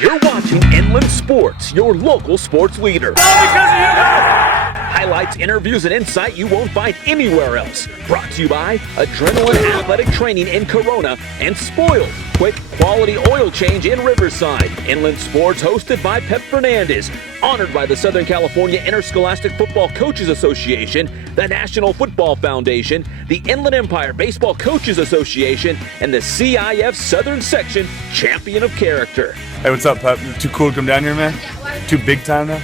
You're watching Inland Sports, your local sports leader. Highlights, interviews, and insight you won't find anywhere else. Brought to you by Adrenaline Athletic Training in Corona and Spoiled, quick quality oil change in Riverside. Inland Sports hosted by Pep Fernandez. Honored by the Southern California Interscholastic Football Coaches Association, the National Football Foundation, the Inland Empire Baseball Coaches Association, and the CIF Southern Section Champion of Character. Hey, what's up, Pep? Too cool to come down here, man? Too big time now?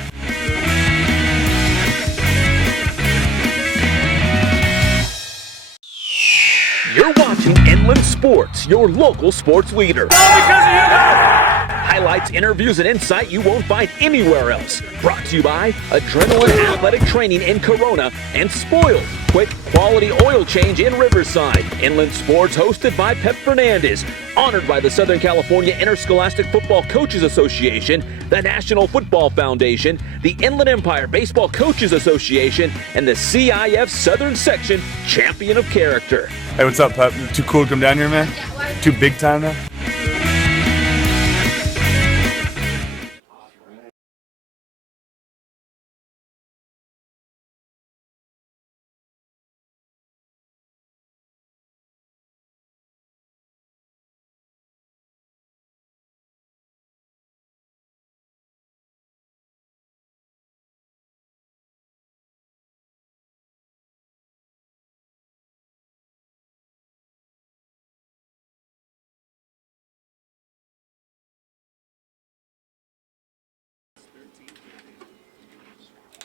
You're watching Inland Sports, your local sports leader. Highlights, interviews, and insight you won't find anywhere else. Brought to you by Adrenaline Athletic Training in Corona and Spoiled, quick quality oil change in Riverside. Inland Sports hosted by Pep Fernandez. Honored by the Southern California Interscholastic Football Coaches Association, the National Football Foundation, the Inland Empire Baseball Coaches Association, and the CIF Southern Section Champion of Character. Hey, what's up, Pep? Too cool to come down here, man? Too big time now?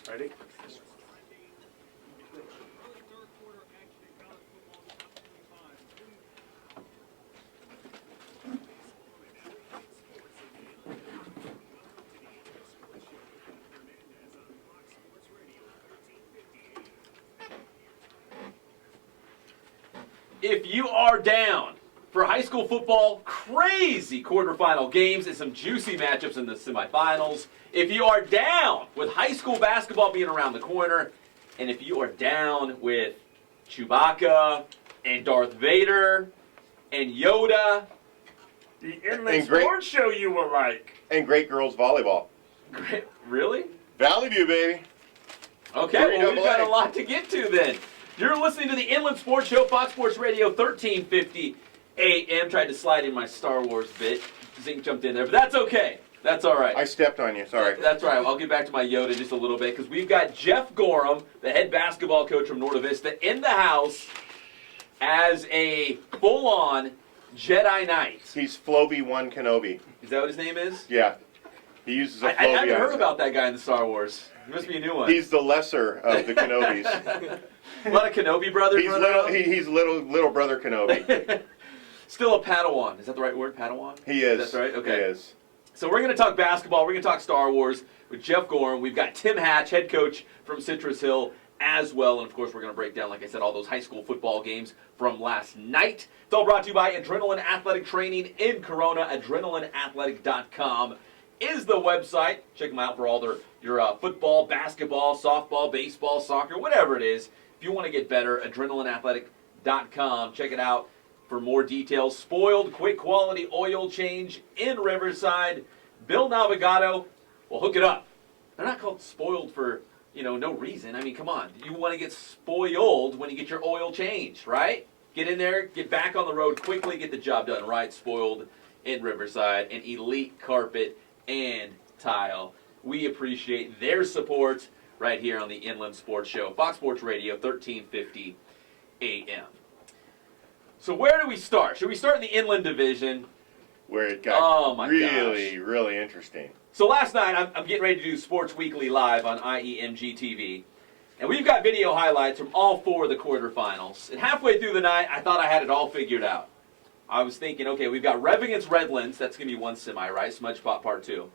Ready? If you are down for high school football, crazy quarterfinal games and some juicy matchups in the semifinals, if you are down with high school basketball being around the corner, and if you are down with Chewbacca and Darth Vader and Yoda, The Inland Sports Show you will like. And great girls volleyball. really? Valley View, baby. Okay, well, we've got a lot to get to then. You're listening to the Inland Sports Show, Fox Sports Radio, 1350 AM. Tried to slide in my Star Wars bit. Zink jumped in there, but that's okay. That's all right. I stepped on you, sorry. That's right. I'll get back to my Yoda just a little bit because we've got Geoff Gorham, the head basketball coach from Norte Vista, in the house as a full-on Jedi Knight. He's Floby 1 Kenobi. Is that what his name is? Yeah. He uses a Floby. I haven't on heard his about that guy in the Star Wars. He must be a new one. He's the lesser of the Kenobis. A lot of Kenobi brothers. He's little brother Kenobi. Still a Padawan. Is that the right word, Padawan? He is. That's right? Okay. He is. So we're going to talk basketball. We're going to talk Star Wars with Geoff Gorham. We've got Tim Hatch, head coach from Citrus Hill as well. And, of course, we're going to break down, like I said, all those high school football games from last night. It's all brought to you by Adrenaline Athletic Training in Corona. AdrenalineAthletic.com is the website. Check them out for all your football, basketball, softball, baseball, soccer, whatever it is. If you want to get better, AdrenalineAthletic.com. Check it out for more details. Spoiled, quick quality oil change in Riverside. Bill Navigato will hook it up. They're not called spoiled for, no reason. I mean, come on. You want to get spoiled when you get your oil changed, right? Get in there, get back on the road quickly, get the job done right. Spoiled in Riverside, and elite carpet and tile. We appreciate their support right here on the Inland Sports Show. Fox Sports Radio, 1350 AM. So where do we start? Should we start in the Inland Division? Where it got really interesting. So last night, I'm getting ready to do Sports Weekly Live on IEMG TV. And we've got video highlights from all four of the quarterfinals. And halfway through the night, I thought I had it all figured out. I was thinking, okay, we've got Rev against Redlands. That's going to be one semi, right? Smudge Pot Part 2.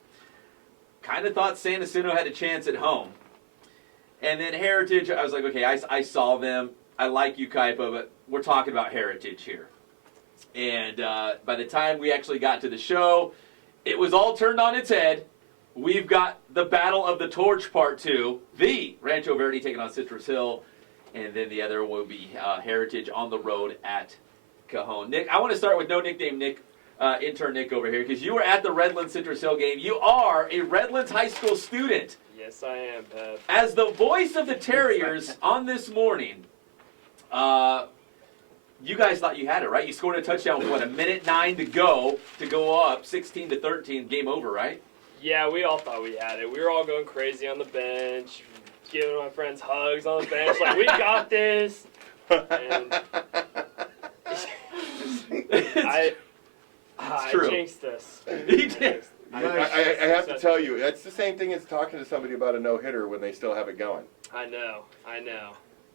Kind of thought San Jacinto had a chance at home. And then Heritage, I was like, okay, I saw them. I like Ukaipa, but we're talking about Heritage here. And by the time we actually got to the show, it was all turned on its head. We've got the Battle of the Torch Part 2, the Rancho Verde taking on Citrus Hill, and then the other will be Heritage on the road at Cajon. Nick, I want to start with no nickname Nick intern Nick over here, because you were at the Redlands Citrus Hill game. You are a Redlands High School student. Yes, I am, Pep. As the voice of the Terriers on this morning, you guys thought you had it, right? You scored a touchdown with, what, 1:09 to go up 16-13, game over, right? Yeah, we all thought we had it. We were all going crazy on the bench, giving my friends hugs on the bench, like, we got this. And I jinxed us. He did. I have to tell you, that's the same thing as talking to somebody about a no-hitter when they still have it going. I know.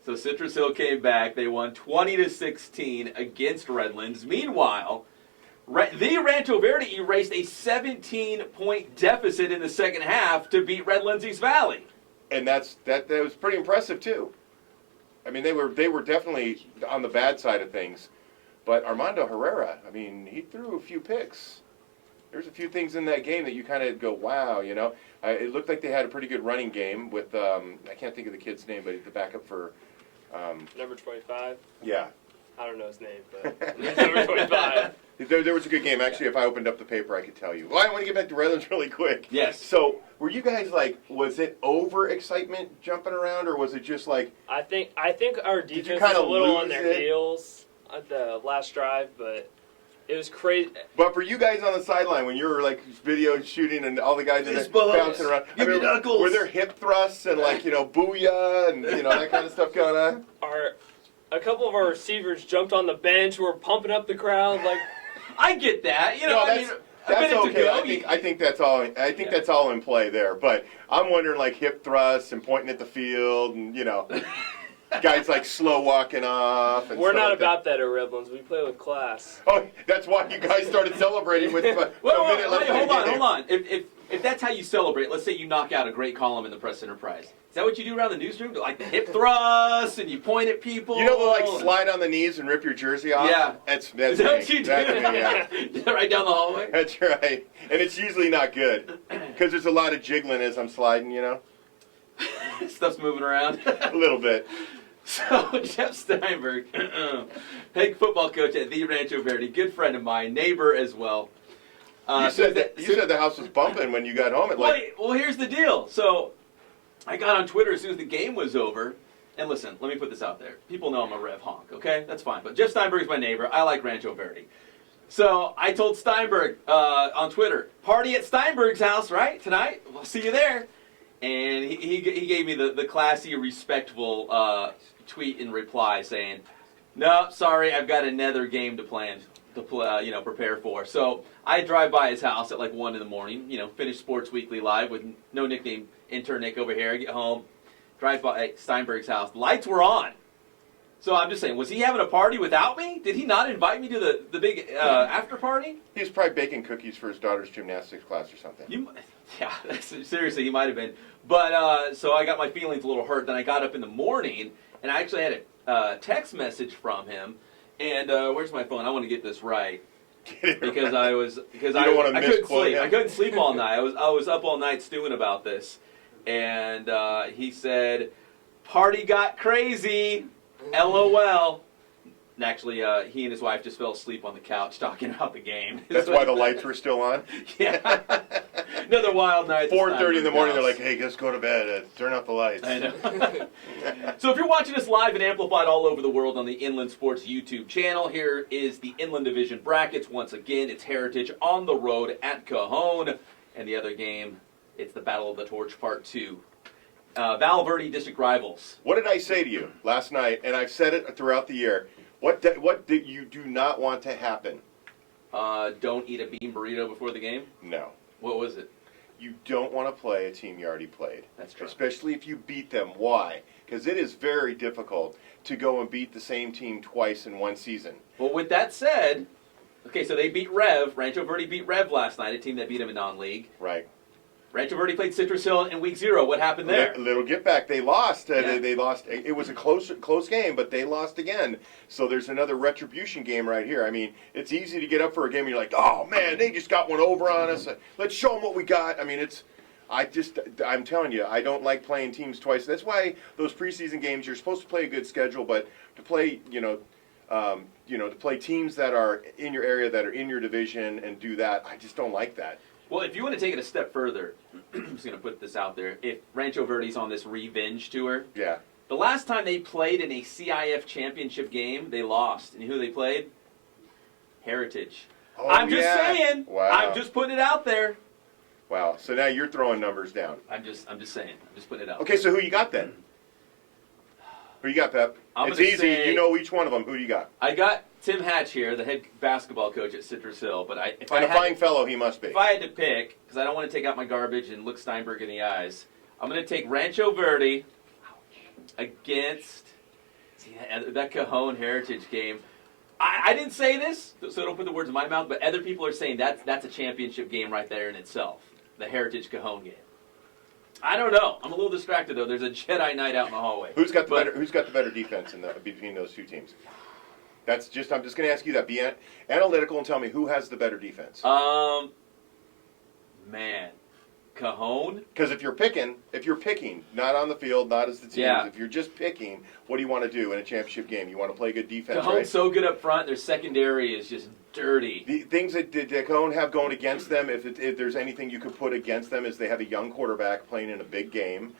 So Citrus Hill came back. They won 20-16 against Redlands. Meanwhile, the Rancho Verde erased a 17-point deficit in the second half to beat Redlands East Valley. And that was pretty impressive too. I mean, they were definitely on the bad side of things, but Armando Herrera, I mean, he threw a few picks. There's a few things in that game that you kind of go, wow, you know. It looked like they had a pretty good running game with I can't think of the kid's name, but the backup for number 25. Yeah. I don't know his name, but number 25. There was a good game. Actually, if I opened up the paper, I could tell you. Well, I want to get back to Redlands really quick. Yes. So, were you guys like, was it over-excitement jumping around, or was it just like... I think our defense was a little on their heels at the last drive, but it was crazy. But for you guys on the sideline, when you were like video shooting and all the guys in there bouncing around, give me knuckles. Were there hip thrusts and like, you know, booyah and, you know, that kind of stuff going on? A couple of our receivers jumped on the bench, were pumping up the crowd, like... I get that. You know, that's okay. I think that's all. I think that's all in play there. But I'm wondering, like hip thrusts and pointing at the field, and you know, guys like slow walking off. And we're not like about that at Redlands. We play with class. Oh, that's why you guys started celebrating with a minute left. Hold on. If that's how you celebrate, let's say you knock out a great column in the Press Enterprise. Is that what you do around the newsroom? Like the hip thrust and you point at people? You know the like slide on the knees and rip your jersey off? Yeah. That's Is that me. what you do? That's me, yeah. Right down the hallway? That's right. And it's usually not good because there's a lot of jiggling as I'm sliding, you know? Stuff's moving around. A little bit. So, Jeff Steinberg, head football coach at the Rancho Verde, good friend of mine, neighbor as well. You said the house was bumping when you got home. Well, here's the deal. So, I got on Twitter as soon as the game was over. And listen, let me put this out there. People know I'm a Rev honk, okay? That's fine. But Jeff Steinberg's my neighbor. I like Rancho Verde. So, I told Steinberg on Twitter, party at Steinberg's house, right? Tonight? We'll see you there. And he gave me the classy, respectful tweet in reply saying, "No, sorry, I've got another game to prepare for." So I drive by his house at like 1 in the morning. You know, finish Sports Weekly Live with no nickname intern Nick over here. I get home, drive by Steinberg's house. Lights were on. So I'm just saying, was he having a party without me? Did he not invite me to the big after party? He was probably baking cookies for his daughter's gymnastics class or something. Yeah, seriously, he might have been. But so I got my feelings a little hurt. Then I got up in the morning, and I actually had a text message from him. And where's my phone? I want to get this right because I couldn't sleep. I couldn't sleep all night. I was up all night stewing about this, and he said, "Party got crazy, LOL." And actually, he and his wife just fell asleep on the couch talking about the game. That's why the lights were still on? Yeah. Another wild night. 4:30 in the morning, they're like, "Hey, let's go to bed. Turn off the lights." I know. So if you're watching us live and amplified all over the world on the Inland Sports YouTube channel, here is the Inland Division brackets. Once again, it's Heritage on the road at Cajon. And the other game, it's the Battle of the Torch Part 2. Val Verde district rivals. What did I say to you last night? And I've said it throughout the year. What did you do not want to happen? Don't eat a bean burrito before the game? No. What was it? You don't want to play a team you already played. That's true. Especially if you beat them. Why? Because it is very difficult to go and beat the same team twice in one season. Well, with that said, okay, so they beat Rev. Rancho Verde beat Rev last night, a team that beat them in non-league. Right. Rancho Verde played Citrus Hill in week 0. What happened there? Little get back. They lost. Yeah. They lost. It was a close game, but they lost again. So there's another retribution game right here. I mean, it's easy to get up for a game and you're like, oh man, they just got one over on us. Let's show them what we got. I mean, I'm telling you, I don't like playing teams twice. That's why those preseason games, you're supposed to play a good schedule, but to play, To play teams that are in your area, that are in your division, and do that. I just don't like that. Well, if you want to take it a step further, I'm just going to put this out there. If Rancho Verde's on this revenge tour, Yeah. the last time they played in a CIF championship game, they lost. And who they played? Heritage. Oh, I'm just yeah. saying. Wow. I'm just putting it out there. Wow. So now you're throwing numbers down. I'm just saying. I'm just putting it out. Okay, so who you got then? Who you got, Pep? I'm It's gonna easy. say- You know each one of them. Who do you got? I got Tim Hatch here, the head basketball coach at Citrus Hill. But if I And a had fine fellow he must be. If I had to pick, because I don't want to take out my garbage and look Steinberg in the eyes, I'm going to take Rancho Verde against that Cajon Heritage game. I didn't say this, so don't put the words in my mouth, but other people are saying that's a championship game right there in itself, the Heritage Cajon game. I don't know. I'm a little distracted, though. There's a Jedi Knight out in the hallway. Who's got the better defense between those two teams? I'm just going to ask you that. Be analytical and tell me who has the better defense. Man, Cajon. Because if you're picking, not on the field, not as the teams, Yeah. if you're just picking, what do you want to do in a championship game? You want to play good defense, Cajon's right? so good up front. Their secondary is just dirty. The things that Cajon have going against them, if there's anything you could put against them, is they have a young quarterback playing in a big game.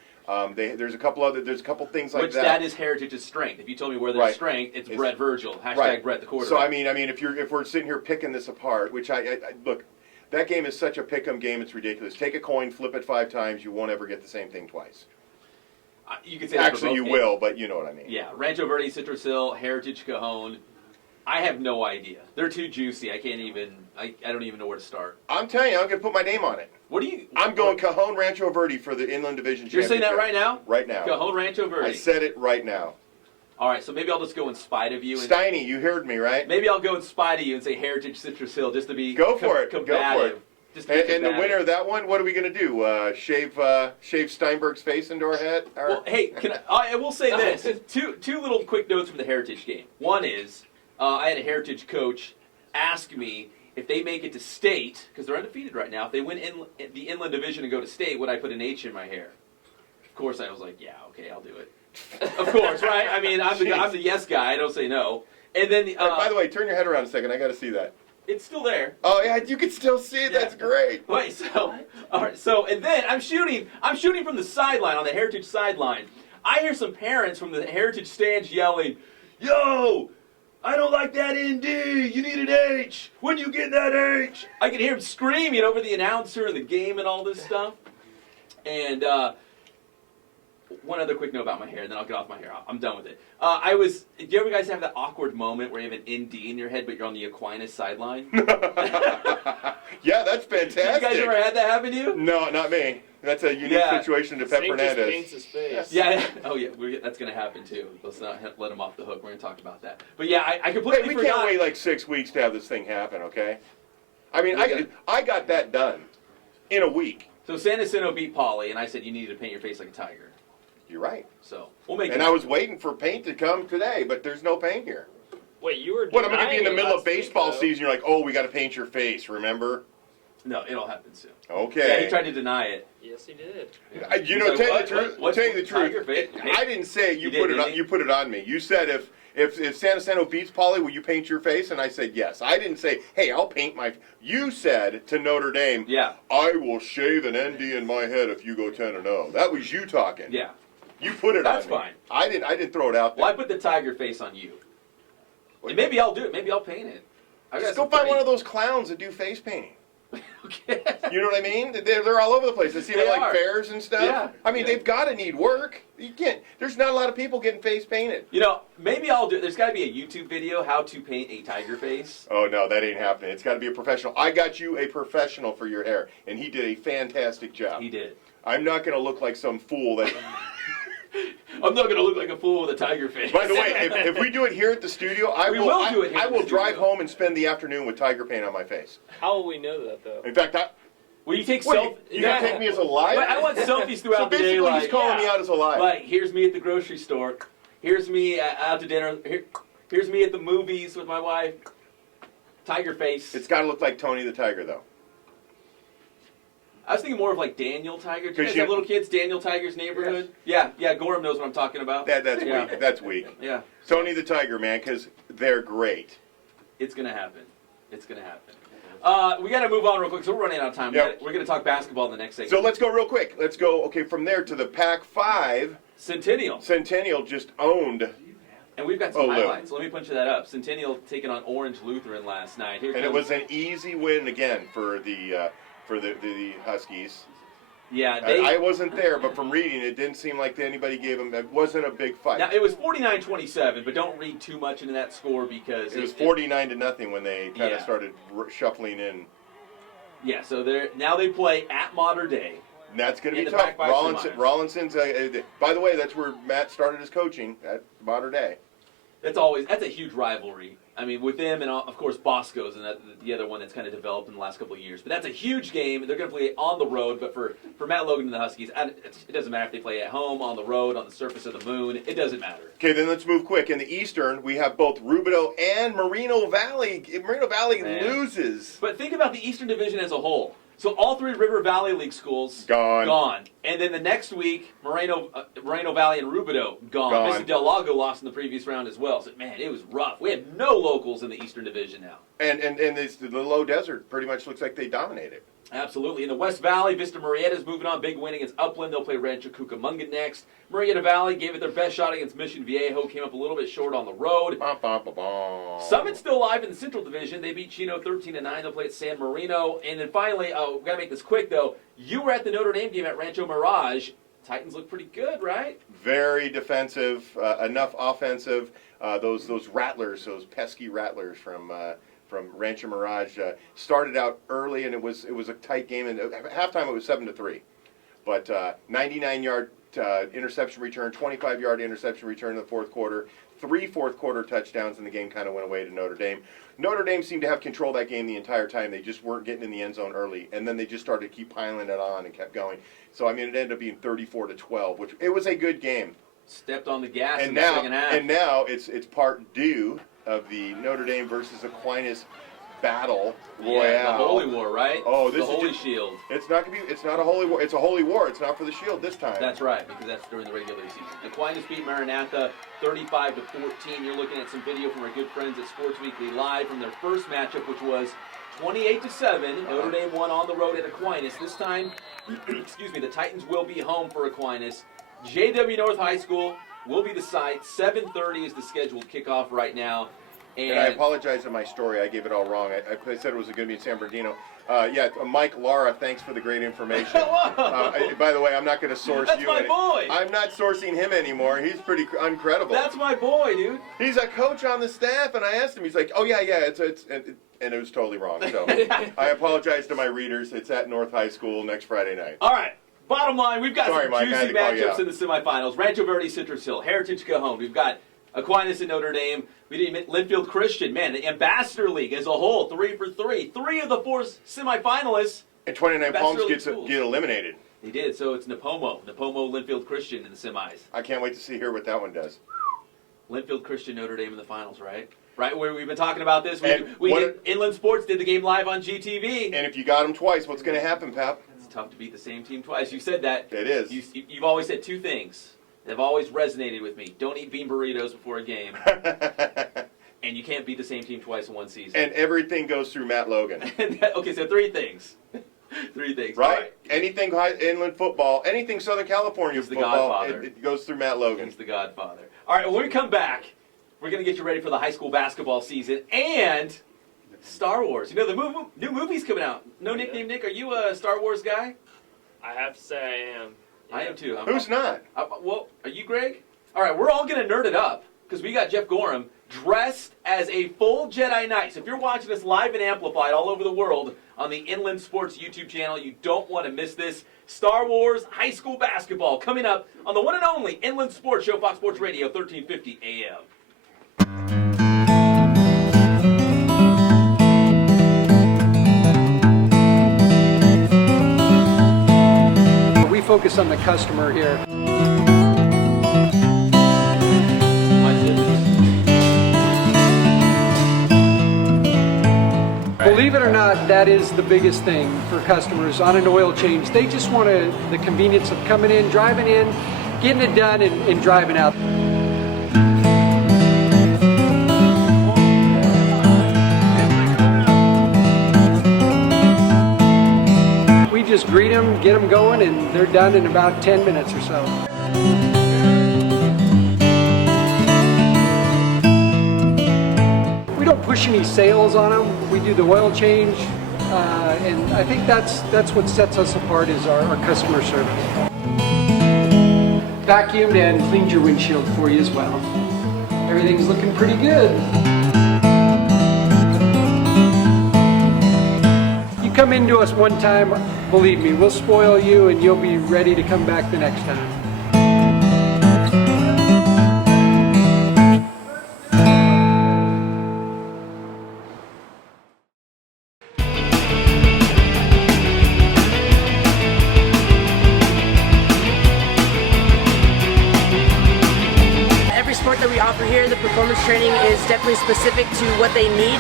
There's a couple things like Which that. that is Heritage's strength. If you told me where their Right. strength, it's It's- Brett Virgil. Hashtag Right. Brett the quarterback. So I mean, if we're sitting here picking this apart, which I look, that game is such a pick'em game, it's ridiculous. Take a coin, flip it 5 times, you won't ever get the same thing twice. You could say that for Actually, both you games. will, but you know what I mean. Yeah, Rancho Verde, Citrus Hill, Heritage Cajon. I have no idea. They're too juicy. I can't even. I don't even know where to start. I'm telling you, I'm going to put my name on it. What do you? I'm going Cajon Rancho Verde for the Inland Division You're saying that Championship. right now? Right now. Cajon Rancho Verde. I said it right now. All right, so maybe I'll just go in spite of you. And Steiny, you heard me, right? maybe I'll go in spite of you and say Heritage Citrus Hill just to be Go for it. Go for combative. it. Just to be And the combative. winner of that one, what are we going to do? Shave Steinberg's face into our head? Or- Well, hey, I will say this. Two little quick notes from the Heritage game. One is, I had a Heritage coach ask me if they make it to state, because they're undefeated right now, if they win the Inland Division and go to state, would I put an H in my hair? Of course, I was like, yeah, okay, I'll do it. Of course, right? I mean, I'm the yes guy. I don't say no. And then, by the way, turn your head around a second. I got to see that. it's still there. Oh, yeah, you can still see it. Yeah. That's great. Wait, so all right, so and then I'm shooting from the sideline on the Heritage sideline. I hear some parents from the Heritage stands yelling, "Yo, I don't like that ND. You need an H. When you get that H?" I can hear them screaming over the announcer and the game and all this stuff. And one other quick note about my hair, and then I'll get off my hair. I'm done with it. Do you ever guys have that awkward moment where you have an ND in your head, but you're on the Aquinas sideline? Yeah, that's fantastic. You guys ever had that happen to you? No, not me. That's a unique Yeah. situation to Pep Zink just Hernandez. paints his face. Yeah. Oh, yeah. That's going to happen too. Let's not let him off the hook. We're going to talk about that. But yeah, I completely Hey, we forgot. can't wait like 6 weeks to have this thing happen, okay? I mean, I got that done in a week. So San Jacinto beat Poly, and I said you needed to paint your face like a tiger. You're right. So we'll make it. And I was waiting for paint to come today, but there's no paint here. Wait, you were What, I'm going to be in the denying it middle of last week, baseball though. season, you're like, oh, we got to paint your face, remember? No, it'll happen soon. Okay. Yeah, he tried to deny it. Yes, he did. You He's know, like, tell you what? the truth. What's Tell you the tiger truth. face? I didn't say You did, didn't you put it on me. You said if San Jacinto beats Poly, will you paint your face? And I said yes. I didn't say, hey, I'll paint my. You said to Notre Dame, Yeah. I will shave an ND in my head if you go 10-0. That was you talking. Yeah. You put it That's on me. fine. I didn't throw it out there. Well, I put the tiger face on you. And maybe I'll do it. Maybe I'll paint it. Just go find one of those clowns that do face painting. Okay. You know what I mean? They're all over the place. I see them They at like are. fairs and stuff. Yeah. I mean, Yeah. they've got to need work. You can't. There's not a lot of people getting face painted. You know, maybe I'll do. There's got to be a YouTube video how to paint a tiger face. Oh no, that ain't happening. It's got to be a professional. I got you a professional for your hair, and he did a fantastic job. He did. I'm not going to look like some fool that. I'm not gonna look like a fool with a tiger face. By the way, if we do it here at the studio, I We will do it here I at the will drive studio. home and spend the afternoon with tiger paint on my face. How will we know that, though? In fact, Will you take what, selfies? you gonna take me as a liar? I want selfies So throughout the day. basically, Like, he's calling me out as a liar. like, here's me at the grocery store. Here's me out to dinner. Here's me at the movies with my wife. Tiger face. It's got to look like Tony the Tiger, though. I was thinking more of like Daniel Tiger. Do you guys 'Cause have little kids? Daniel Tiger's neighborhood. Yes. Yeah. Gorham knows what I'm talking about. That's Yeah. weak. That's weak. Yeah. Tony the Tiger, man, because they're great. It's gonna happen. It's gonna happen. We got to move on real quick, so we're running out of time. Yep. We're going to talk basketball in the next segment. So let's go real quick. Let's go, from there to the Pac-5. Centennial. Centennial just owned. And we've got some Oh, Lou. highlights. Let me punch that up. Centennial taking on Orange Lutheran last night. Here And it was an easy win again for the Huskies. Yeah, I wasn't there, but from reading, it didn't seem like anybody gave them. It wasn't a big fight. Now, it was 49-27, but don't read too much into that score because it was 49-0 when they kind of started shuffling in. Yeah, so now they play at Mater Dei. And that's going to In be the tough. Pac-5 semis. Rawlinson's. By the way, that's where Matt started his coaching at Mater Dei. That's a huge rivalry. I mean, with them and of course Bosco's and the other one that's kind of developed in the last couple of years. But that's a huge game. They're going to play on the road. But for Matt Logan and the Huskies, it doesn't matter if they play at home, on the road, on the surface of the moon. It doesn't matter. Okay, then let's move quick. In the Eastern, we have both Rubidoux and Moreno Valley. Moreno Valley loses. But think about the Eastern Division as a whole. So all three River Valley League schools Gone. And then the next week, Moreno Valley and Rubidoux gone. Vista Del Lago lost in the previous round as well. So man, it was rough. We have no locals in the Eastern Division now. And the low desert pretty much looks like they dominated. Absolutely. In the West Valley, Vista Murrieta's moving on. Big win against Upland. They'll play Rancho Cucamonga next. Murrieta Valley gave it their best shot against Mission Viejo. Came up a little bit short on the road. Summit's still alive in the Central Division. They beat Chino 13-9. They'll play at San Marino. And then finally, we've got to make this quick, though. You were at the Notre Dame game at Rancho Mirage. Titans look pretty good, right? Very defensive, enough offensive. Those rattlers, those pesky rattlers from Rancho Mirage started out early, and it was a tight game. And at halftime, it was 7-3. But 99-yard interception return, 25-yard interception return in the fourth quarter, 3 fourth-quarter touchdowns, and the game kind of went away to Notre Dame. Notre Dame seemed to have control of that game the entire time. They just weren't getting in the end zone early, and then they just started to keep piling it on and kept going. So, I mean, it ended up being 34-12, which it was a good game. Stepped on the gas in the second half. And now it's part due of the Notre Dame versus Aquinas battle royale. Yeah, the Holy War, right? Oh, this the is Holy Shield. It's not a holy war. It's a holy war. It's not for the shield this time. That's right, because that's during the regular season. Aquinas beat Maranatha 35-14. You're looking at some video from our good friends at Sports Weekly Live from their first matchup, which was 28-7. Notre Dame won on the road at Aquinas. This time, the Titans will be home for Aquinas. JW North High School will be the site. 7:30 is the scheduled kickoff right now. And I apologize in my story. I gave it all wrong. I said it was going to be in San Bernardino. Mike Lara, thanks for the great information. By the way, I'm not going to source That's you. my boy. I'm not sourcing him anymore. He's pretty uncredible. That's my boy, dude. He's a coach on the staff, and I asked him. He's like, "Oh yeah, it's and it was totally wrong." So I apologize to my readers. It's at North High School next Friday night. All right. Bottom line, we've got some Mike, juicy matchups in the semifinals. Rancho Verde, Citrus Hill, Heritage Cajon. We've got Aquinas and Notre Dame. We didn't Linfield Christian. Man, the Ambassador League as a whole, 3 for 3. 3 of the 4 semifinalists. And 29 Palms get eliminated. They did. So it's Napomo Linfield Christian in the semis. I can't wait to hear what that one does. Linfield Christian, Notre Dame in the finals, right? Right, where we've been talking about this. Inland Sports did the game live on GTV. And if you got them twice, what's going to happen, Pap? It's tough to beat the same team twice. You said that. It is. You've always said 2 things. They've always resonated with me. Don't eat bean burritos before a game. And you can't beat the same team twice in one season. And everything goes through Matt Logan. Okay, so 3 things. 3 things. Right? Anything inland football, anything Southern California football, it goes through Matt Logan. He's the Godfather. All right, when we come back, we're going to get you ready for the high school basketball season and Star Wars. You know, the new movie's coming out. No Nickname Nick, are you a Star Wars guy? I have to say I am. I am too. Who's not? Well, are you, Greg? All right, we're all going to nerd it up because we got Geoff Gorham dressed as a full Jedi Knight. So if you're watching this live and amplified all over the world on the Inland Sports YouTube channel, you don't want to miss this. Star Wars high school basketball coming up on the one and only Inland Sports Show, Fox Sports Radio, 1350 AM. We focus on the customer here. Believe it or not, that is the biggest thing for customers on an oil change. They just want the convenience of coming in, driving in, getting it done, and driving out. We just greet them, get them going, and they're done in about 10 minutes or so. We don't push any sales on them. We do the oil change, and I think that's what sets us apart is our customer service. Vacuumed and cleaned your windshield for you as well. Everything's looking pretty good. You come into us one time, believe me, we'll spoil you and you'll be ready to come back the next time. Every sport that we offer here, the performance training is definitely specific to what they need.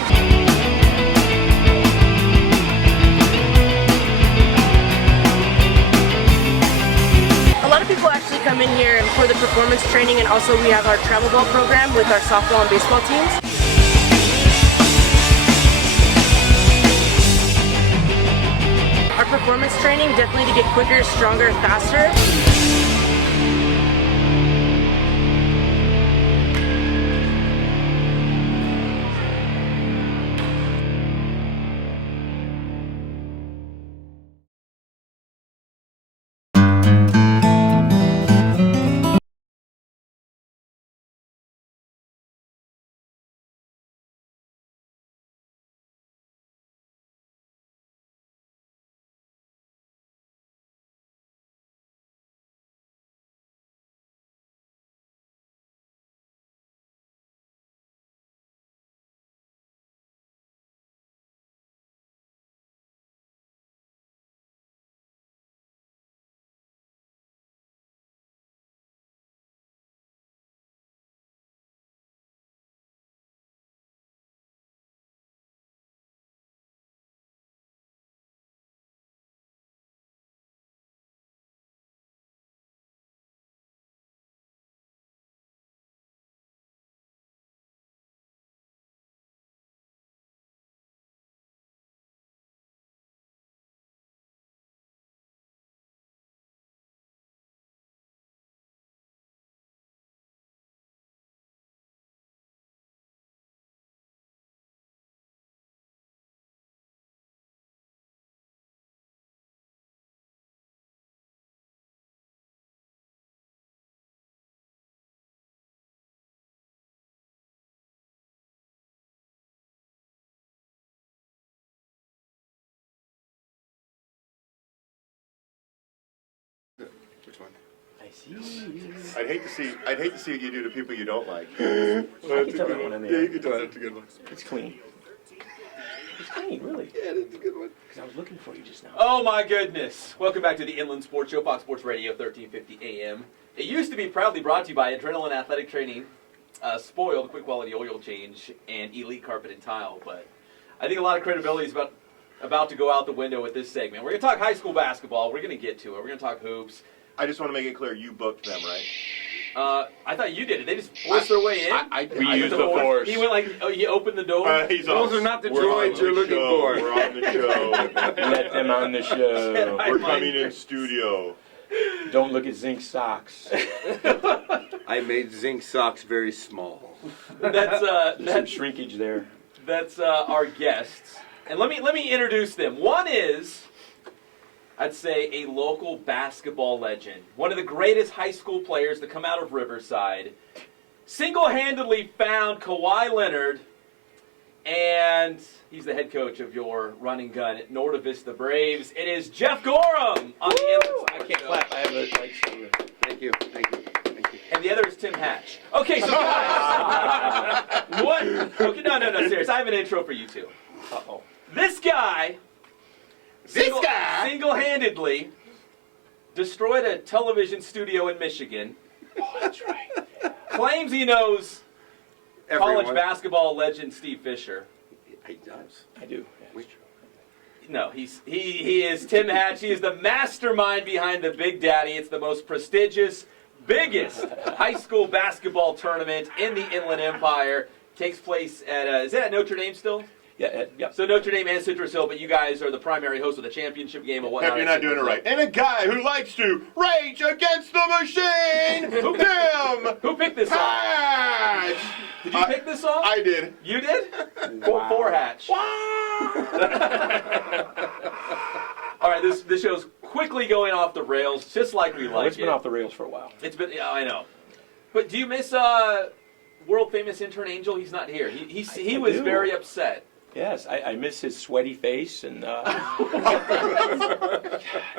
A lot of people actually come in here for the performance training, and also we have our travel ball program with our softball and baseball teams. Our performance training definitely to get quicker, stronger, faster. Which one? I'd hate to see what you do to people you don't like. I can tell that one in there. Yeah, you can tell that's a good one. It's clean. It's clean, really. Yeah, that's a good one. Because I was looking for you just now. Oh my goodness. Welcome back to the Inland Sports Show, Fox Sports Radio, 1350 AM. It used to be proudly brought to you by Adrenaline Athletic Training, Spoiled, Quick Quality Oil Change, and Elite Carpet and Tile. But I think a lot of credibility is about to go out the window with this segment. We're going to talk high school basketball. We're going to get to it. We're going to talk hoops. I just want to make it clear, you booked them, right? I thought you did it. They just forced their way in. We used the force. He went like, oh, he opened the door. Those are not the droids you're looking for. We're on the show. Let them on the show. We're coming in studio. Don't look at Zinc socks. I made Zinc socks very small. That's There's some shrinkage there. That's our guests. And let me introduce them. One is, I'd say, a local basketball legend. One of the greatest high school players to come out of Riverside. Single-handedly found Kawhi Leonard, and he's the head coach of your running gun at Norte Vista Braves. It is Geoff Gorham on the Inland. I can't clap. I have a Thank you. And the other is Tim Hatch. Okay, so guys, what? Okay, no, serious. I have an intro for you two. Uh-oh. This guy single-handedly destroyed a television studio in Michigan. Oh, that's right. Claims he knows Everyone. college basketball legend Steve Fisher. He does. I do. We, No, he is Tim Hatch. He is the mastermind behind the Big Daddy. It's the most prestigious, biggest high school basketball tournament in the Inland Empire. Takes place at is that at Notre Dame still? Yeah, yeah. So Notre Dame and Citrus Hill, but you guys are the primary host of the championship game and whatnot. You're not doing it right. And a guy who likes to rage against the machine, Tim. Who picked this song? Hatch. Did you pick this song? I did. You did? For Hatch. All right, this show's quickly going off the rails, just like we like It's been off the rails for a while. It's been, yeah, I know. But do you miss world famous intern Angel? He's not here. He was very upset. Yes, I miss his sweaty face and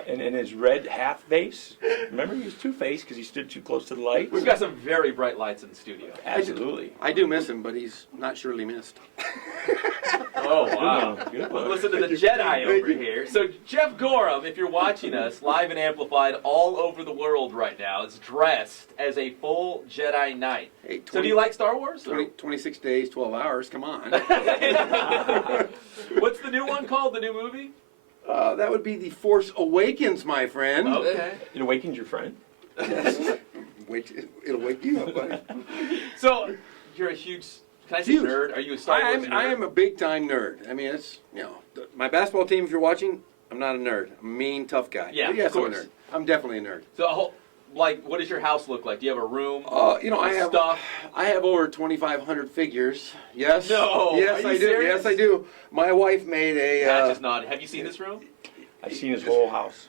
and his red half face. Remember, he was two-faced because he stood too close to the light. We've got some very bright lights in the studio. Absolutely. I do miss him, but he's not surely missed. Oh, wow. Good Well, one. listen to the Jedi over here. So, Geoff Gorham, if you're watching us live and amplified all over the world right now, is dressed as a full Jedi Knight. Hey, So, do you like Star Wars? 26 days, 12 hours, come on. What's the new one called, the new movie? That would be The Force Awakens, my friend. Okay. It awakens your friend. It'll wake you up, buddy. So, you're a huge, can I say Huge. nerd? Are you a Star Wars nerd? I am a big-time nerd. I mean, it's, my basketball team, if you're watching, I'm not a nerd. I'm a mean, tough guy. Yeah, But yes, of I'm a course. nerd. I'm definitely a nerd. So, what does your house look like? Do you have a room? I have over 2,500 figures. Yes. No. Yes, Are I you do. serious? Yes, I do. My wife made Patch is nodding. Have you seen this room? I've seen his whole house.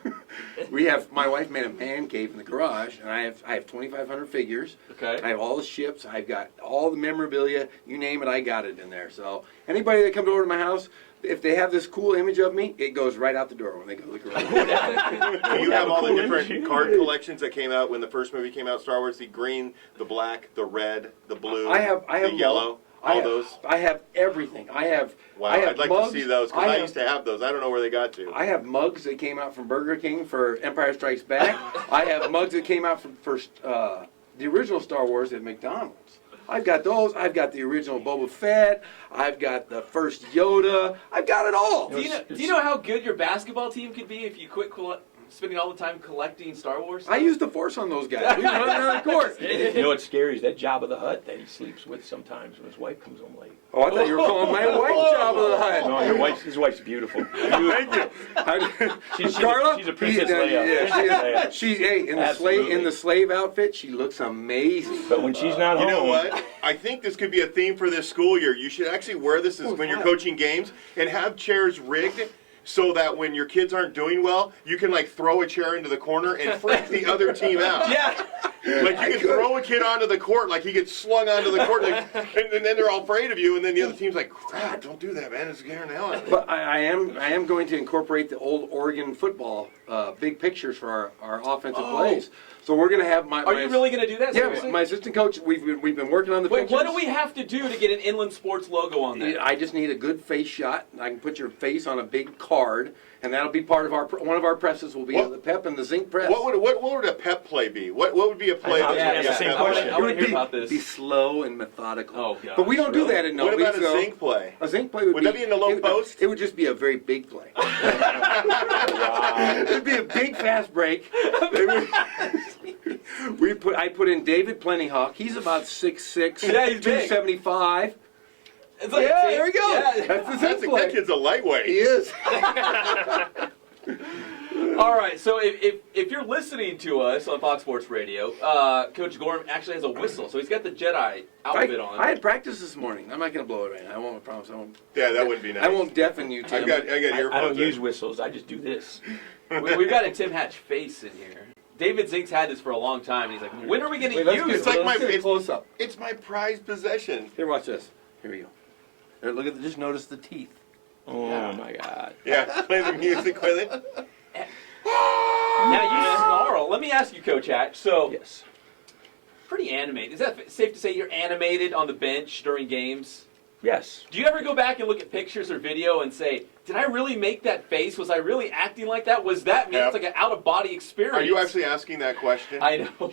my wife made a man cave in the garage, and I have 2,500 figures. Okay. I have all the ships. I've got all the memorabilia. You name it, I got it in there. So anybody that comes over to my house, if they have this cool image of me, it goes right out the door when they go to the garage. Do you have all the cool different image. card collections that came out when the first movie came out? Star Wars, the green, the black, the red, the blue, I have the yellow, all those. I have everything. Wow, I have I'd like mugs. to see those because I used to have those. I don't know where they got to. I have mugs that came out from Burger King for Empire Strikes Back. I have mugs that came out from the original Star Wars at McDonald's. I've got those. I've got the original Boba Fett. I've got the first Yoda. I've got it all. Do you know how good your basketball team could be if you quit spending all the time collecting Star Wars stuff? I use the Force on those guys. We run around the court. You know what's scary is that Jabba the Hutt that he sleeps with sometimes when his wife comes home late. Oh, I thought you were calling my wife Jabba the Hutt. No, his wife's beautiful. Thank you. She's Carla, a Princess Leia. She's in Absolutely. the slave outfit. She looks amazing. But when she's not home, You know what? I think this could be a theme for this school year. You should actually wear this when you're coaching games and have chairs rigged so that when your kids aren't doing well, you can like throw a chair into the corner and freak the other team out. Yeah. Like you can throw a kid onto the court, like he gets slung onto the court, and then they're all afraid of you, and then the other team's like, "Crap, don't do that, man! It's scaring the hell out of me." But I am going to incorporate the old Oregon football big pictures for our offensive plays. So we're going to have my. Are you really going to do that? Yeah, seriously? my assistant coach. We've been working on the Wait, pictures. what do we have to do to get an Inland Sports logo on that? I just need a good face shot. I can put your face on a big card, and that'll be part of one of our presses. Will be the pep and the zinc press. What would a pep play be? What would be a play? I was gonna ask the same question. I want to hear about this. Be slow and methodical. Oh, gosh, but we don't do really? that in What Note. about a zinc play? A zinc play would that be in the low post? It would just be a very big play. It'd be a big fast break. I put in David Plentyhawk. He's about 6'6", Yeah, he's big. 275. It's like, Yeah, see? there we go. Yeah. That's the zinc play. That kid's a lightweight. He is. All right, so if you're listening to us on Fox Sports Radio, Coach Gorham actually has a whistle, so he's got the Jedi outfit on. I had practice this morning. I'm not going to blow it right now. I won't promise. I won't. Yeah, that wouldn't be nice. I won't deafen you, Tim. I got earphones. I don't in. use whistles. I just do this. We've got a Tim Hatch face in here. David Zink's had this for a long time, and he's like, when are we going to use It's it? like Let's get a close up. It's my prized possession. Here, watch this. Here we go. There, look at. Just notice the teeth. Oh my God. Yeah, play the music with it. Now you snarl. Let me ask you, Coach Hatch. So, Yes. pretty animated. Is that safe to say you're animated on the bench during games? Yes. Do you ever go back and look at pictures or video and say, did I really make that face? Was I really acting like that? Was that me? Yep. It's like an out-of-body experience. Are you actually asking that question? I know.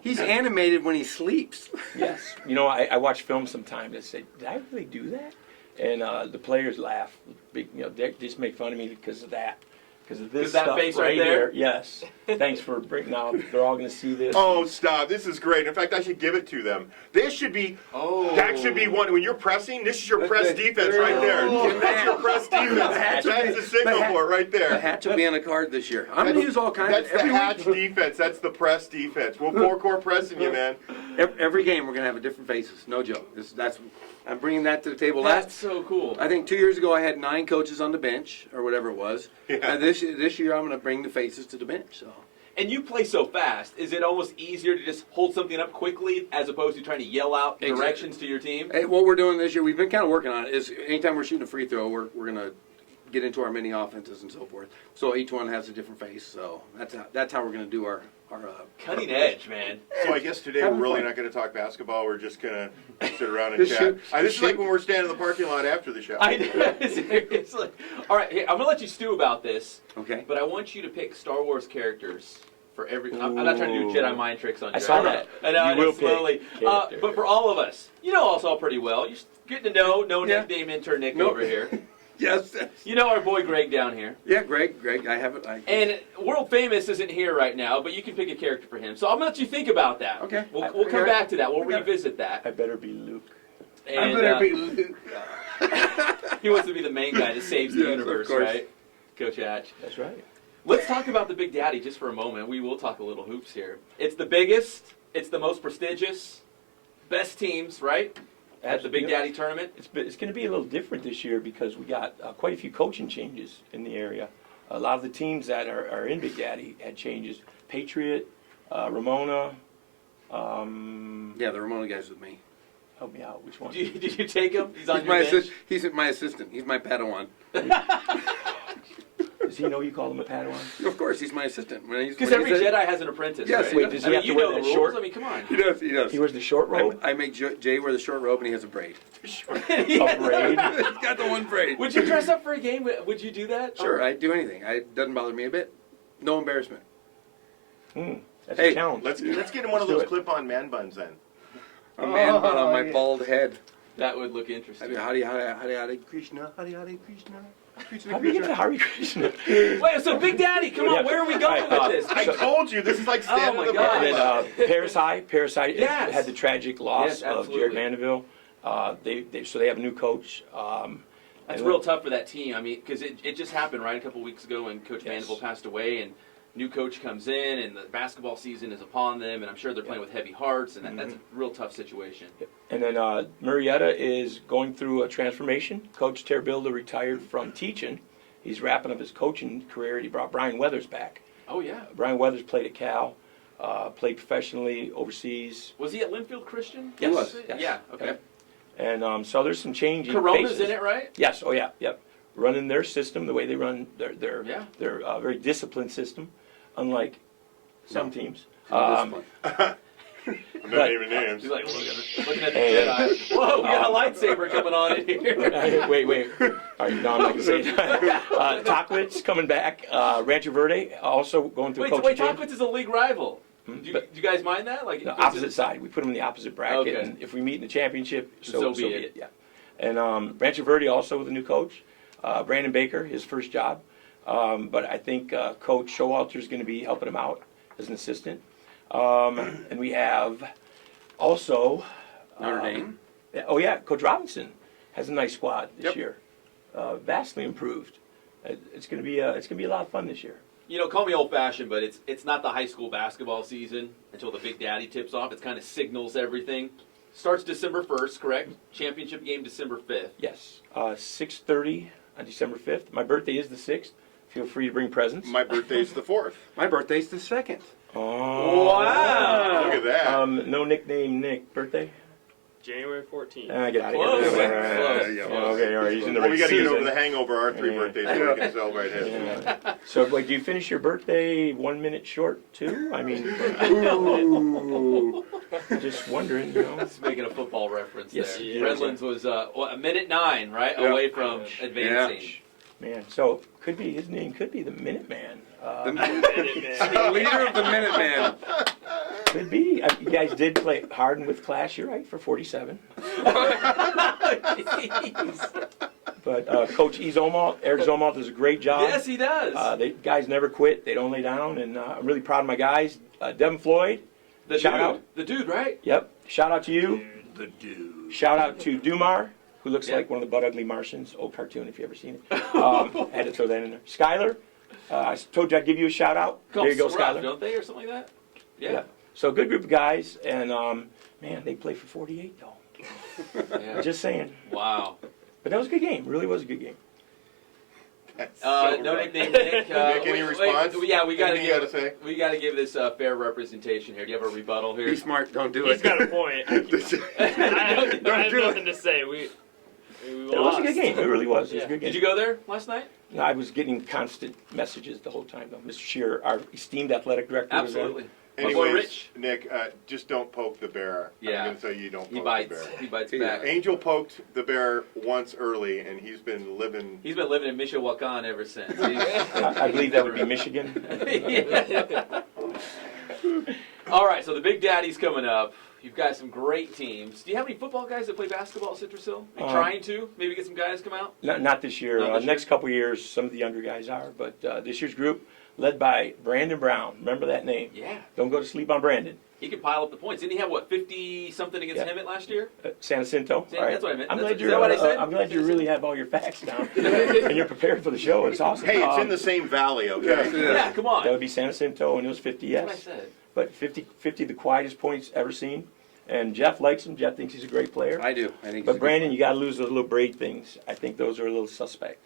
He's animated when he sleeps. Yes. You know, I watch films sometimes and say, did I really do that? And the players laugh they just make fun of me because of that. Because of this that stuff face right there? here. Yes. Thanks for bringing out. They're all going to see this. Oh, stop. This is great. In fact, I should give it to them. This should be, that should be one. When you're pressing, this is your press defense right there. That's your press defense. That's the signal for it right The there. hatch will be on the card this year. I'm going to use all kinds of That's the hatch defense. That's the press defense. We'll four-court pressing you, man. Every game we're going to have a different faces. No joke. I'm bringing that to the table. That's so cool. I think 2 years ago I had 9 coaches on the bench or whatever it was. Yeah. And this year I'm going to bring the faces to the bench. So. And you play so fast. Is it almost easier to just hold something up quickly as opposed to trying to yell out directions to your team? Hey, what we're doing this year, we've been kind of working on it, is anytime we're shooting a free throw, we're going to get into our mini offenses and so forth. So each one has a different face. So that's how we're going to do our cutting edge, man. So I guess today we're really not going to talk basketball. We're just going to sit around and Just chat. shoot. This is like when we're standing in the parking lot after the show. I know. Seriously. All right, hey, I'm going to let you stew about this. Okay. But I want you to pick Star Wars characters for every. I'm not trying to do Jedi mind tricks on you. I saw that. I know. You will slowly. pick characters. But for all of us, you know us all pretty well. You're getting to know no nickname intern Nick over here. Yes. You know our boy Greg down here. Yeah, Greg, I have it. And World Famous isn't here right now, but you can pick a character for him. So I'm going to let you think about that. Okay. We'll come back to that. We'll revisit that. I better be Luke. And, I better be Luke. he wants to be the main guy that saves the Yes, of universe, course. right? Coach Hatch. That's right. Let's talk about the Big Daddy just for a moment. We will talk a little hoops here. It's the biggest. It's the most prestigious. Best teams, right? At the Big Daddy tournament. It's going to be a little different this year because we got quite a few coaching changes in the area. A lot of the teams that are in Big Daddy had changes. Patriot, Ramona. Yeah, the Ramona guy's with me. Help me out. Which one? Did you take him? He's on He's your my bench. He's my assistant. He's my Padawan. Does he know you call him a Padawan? Of course, he's my assistant. Because every Jedi has an apprentice. Yes, right? wait, does I he mean, have to you wear know that the rules. short? I mean, come on. He does. He does. He wears the short robe? I make Jay wear the short robe, and he has a braid. A braid? He's got the one braid. Would you dress up for a game? Would you do that? Sure, I'd do anything. It doesn't bother me a bit. No embarrassment. That's Hey, a challenge. Let's get him one of Let's do those it. clip-on man buns then. A man bun on my bald head. That would look interesting. Hare Krishna, Hare Krishna. How do you get to Hare Krishna? Wait, so Big Daddy, come on, Yeah. where are we going All right, with this? I told you, this is like standing Oh in the my God. parking And lot. then Paris High Yes. had the tragic loss Yes, of absolutely. Jared Mandeville. So they have a new coach. That's and real tough for that team. I mean, because it just happened, right, a couple weeks ago when Coach Mandeville passed away, and new coach comes in, and the basketball season is upon them, and I'm sure they're playing with heavy hearts, and that's a real tough situation. And then Murrieta is going through a transformation. Coach Terbilda retired from teaching. He's wrapping up his coaching career. He brought Brian Weathers back. Oh, yeah. Brian Weathers played at Cal, played professionally overseas. Was he at Linfield Christian? Yes. He was. Yes. Yeah, okay. And so there's some change in Corona's faces. in it, right? Yes. Oh, yeah. Yep. Running their system the way they run their Yeah. very disciplined system, unlike some teams. I'm not naming names. He's like, looking at the Jedi. Whoa, we got a lightsaber coming on in here. Wait. All right, no, I'm not going to say that. Tockwitz coming back. Rancho Verde also going through a coaching Wait, change. Tockwitz is a league rival. Do you guys mind that? Like The opposite side. We put them in the opposite bracket, Okay. and if we meet in the championship, So be it. Yeah. And Rancho Verde also with a new coach, Brandon Baker, his first job. But I think Coach Showalter is going to be helping him out as an assistant. And we have also Notre Dame. Oh yeah, Coach Robinson has a nice squad this year, vastly improved. It's going to be a lot of fun this year. You know, call me old-fashioned, but it's not the high school basketball season until the Big Daddy tips off. It kind of signals everything. Starts December 1st, correct? Championship game December 5th. Yes, 6:30 on December 5th. My birthday is the 6th. Feel free to bring presents. My birthday's the 4th. My birthday's the 2nd. Oh, Wow. Look at that. No nickname Nick. Birthday? January 14th. Get out of Close. here. Close. There you go. Okay, all right. He's in the Well, we got to get over season. the hangover our 3 Yeah. birthdays so we can celebrate his. Yeah. So, wait, do you finish your birthday 1 minute short too? I mean, just wondering, you know. He's making a football reference Yes, there. he is. Redlands was a minute 9, right, Yeah. away from advancing. Man, so his name could be the Minuteman. The leader of the Minuteman. Could be. You guys did play hard and with class. You're right for 47. Jeez. But Coach Eric Zomalt does a great job. Yes, he does. The guys never quit. They don't lay down, and I'm really proud of my guys. Devin Floyd, shout out. The dude, right? Yep. Shout out to you. The dude. Shout out to Dumar, who looks Yeah. like one of the Butt Ugly Martians. Old cartoon, if you ever seen it. Had to throw that in there. Skyler, I told you I'd give you a shout out. There you go, Scruff, Skyler. don't they, or something like that? Yeah. So a good group of guys, and man, they play for 48 though. Yeah. Just saying. Wow. But that was a good game. It really was a good game. No nickname, Nick. Nick, any response? Yeah, we got Anything you gotta say? We got to give this fair representation here. Do you have a rebuttal here? Be smart. Don't do He's it. got a point. I have nothing to say. We It was a good game. It really was. It was a good game. Did you go there last night? No, I was getting constant messages the whole time, though. Mr. Shearer, our esteemed athletic director, was there. Absolutely. My boy Anyways, Rich. Nick, just don't poke the bear. Yeah. I'm going to tell you don't He poke bites. the bear. He bites Yeah. back. Angel poked the bear once early, and he's been living. He's been living in Michoacan ever since. I believe that would be Michigan. Yeah. All right, so the Big Daddy's coming up. You've got some great teams. Do you have any football guys that play basketball at Citrus Hill? Are you trying to? Maybe get some guys come out? Not this year. Not this Next couple years, some of the younger guys are. But this year's group, led by Brandon Brown. Remember that name? Yeah. Don't go to sleep on Brandon. He can pile up the points. Didn't he have, 50-something against Yeah. Hemet last year? San Jacinto. San- All right. that's what I meant. I'm That's- glad is that what I said? I'm glad you really have all your facts down and you're prepared for the show. It's awesome. Hey, it's in the same valley, okay? Yeah, come on. That would be San Jacinto, and it was 50. That's Yes. what I said. But 50 the quietest points ever seen. And Jeff likes him. Jeff thinks he's a great player. I do. I think. he's a But good Brandon, player. you got to lose those little braid things. I think those are a little suspect.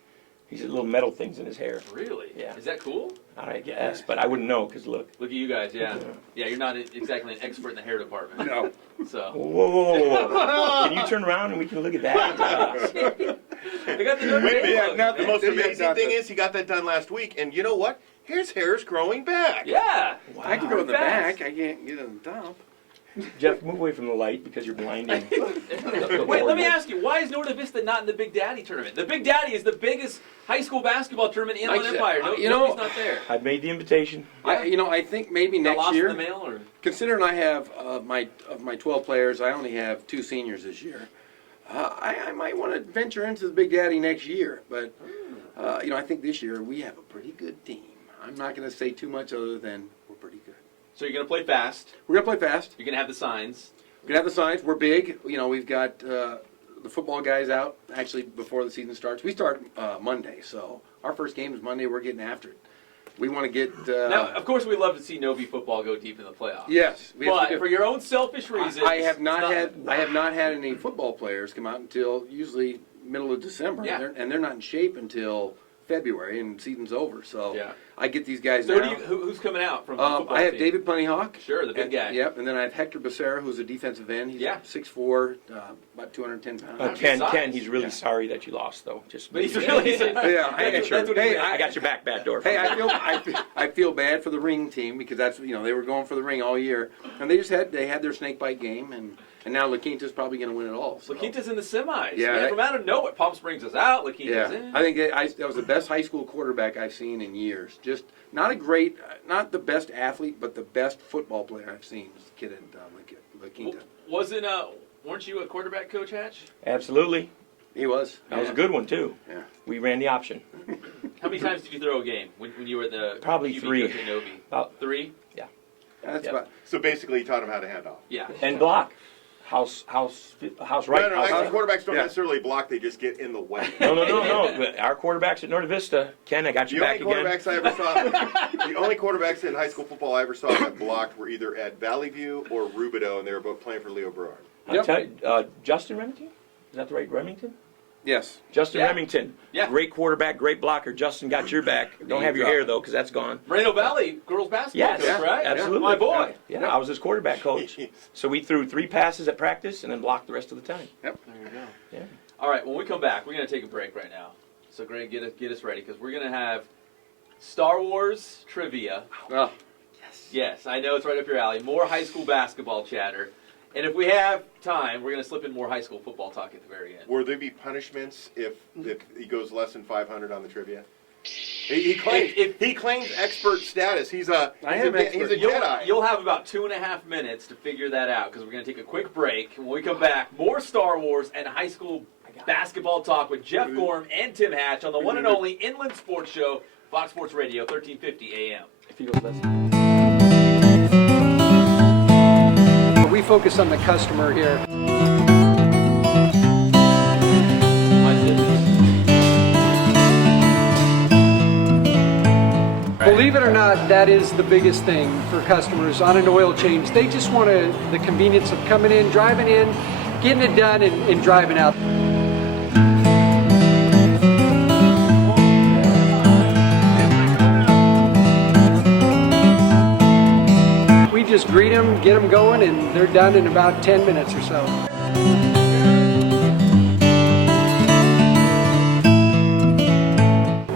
He's got little metal things in his hair. Really? Yeah. Is that cool? I guess, but I wouldn't know because look. Look at you guys, yeah. Yeah, you're not exactly an expert in the hair department. No. So. Whoa. Can you turn around and we can look at that? I got the Wait a minute. now The most Yeah, amazing not thing the- is he got that done last week, and you know what? His hair's growing back. Yeah. I can go in the Fast. back. I can't get on the top. Jeff, move away from the light because you're blinding. Wait, let me ask you, why is Norte Vista not in the Big Daddy tournament? The Big Daddy is the biggest high school basketball tournament in Inland Empire. Nobody's not there. I've made the invitation. I think maybe Got next lost year. in the mail, or? Considering I have of my 12 players, I only have 2 seniors this year. I might want to venture into the Big Daddy next year, but I think this year we have a pretty good team. I'm not going to say too much other than we're pretty good. So you're going to play fast. We're going to play fast. You're going to have the signs. We're going to have the signs. We're big. We've got the football guys out actually before the season starts. We start Monday, so our first game is Monday. We're getting after it. We want to get. Now, of course, we love to see Novi football go deep in the playoffs. Yes, we have But to do- for your own selfish reasons, I have not it's had any football players come out until usually middle of December, Yeah. and they're not in shape until February, and season's over. So Yeah. I get these guys So now. who's coming out from the football I have team? David Plentyhawk. Sure, the big and- guy. Yep, and then I have Hector Becerra, who's a defensive end. He's Yeah. 6'4", about 210 pounds. Ken, he's really Yeah. sorry that you lost, though. Just But he's really Yeah, I that's, got that's what he Hey, meant. I got your back door. Hey, I feel bad for the ring team because that's they were going for the ring all year, and they had their snake bite game, and now La Quinta's probably going to win it all. So. La Quinta's in the semis. Yeah, Man, from out of nowhere, Palm Springs is out. La Quinta's Yeah, in. I think that was the best high school quarterback I've seen in years. Just not the best athlete, but the best football player I've seen was the kid in La Quinta. Weren't you a quarterback coach, Hatch? Absolutely. He was. That was a good one, too. Yeah. We ran the option. How many times did you throw a game when you were the Probably QB 3. coach at Novi? About 3? That's Yeah. about. So basically, he taught him how to hand off. Yeah. And block. House right. No, house actually, left. quarterbacks don't Yeah. necessarily block; they just get in the way. No. Our quarterbacks at Norte Vista. Ken, I got you The back only again. quarterbacks I ever saw, the only quarterbacks in high school football I ever saw that blocked were either at Valley View or Rubidoux, and they were both playing for Leo Berard. I'll tell you, Justin Remington? Is that the right Remington? Yes. Justin Yeah. Remington. Yeah. Great quarterback, great blocker. Justin got your back. Don't have your hair, though, because that's gone. Moreno Valley girls basketball Yes, coach, right? absolutely. My boy. Yeah, I was his quarterback coach. So we threw 3 passes at practice and then blocked the rest of the time. There you go. Yeah. All right, when we come back, we're going to take a break right now. So, Greg, get us ready because we're going to have Star Wars trivia. Oh, Yes, I know it's right up your alley. More high school basketball chatter. And if we have time, we're going to slip in more high school football talk at the very end. Will there be punishments if he goes less than 500 on the trivia? He claims expert status. He's a Jedi. You'll have about 2.5 minutes to figure that out because we're going to take a quick break. When we come back, more Star Wars and high school Basketball talk with Geoff Gorham and Tim Hatch on the one and only Inland Sports Show, Fox Sports Radio, 1350 AM. If he goes less. We focus on the customer here. Believe it or not, that is the biggest thing for customers on an oil change. They just want the convenience of coming in, driving in, getting it done, and driving out. We just greet them, get them going, and they're done in about 10 minutes or so.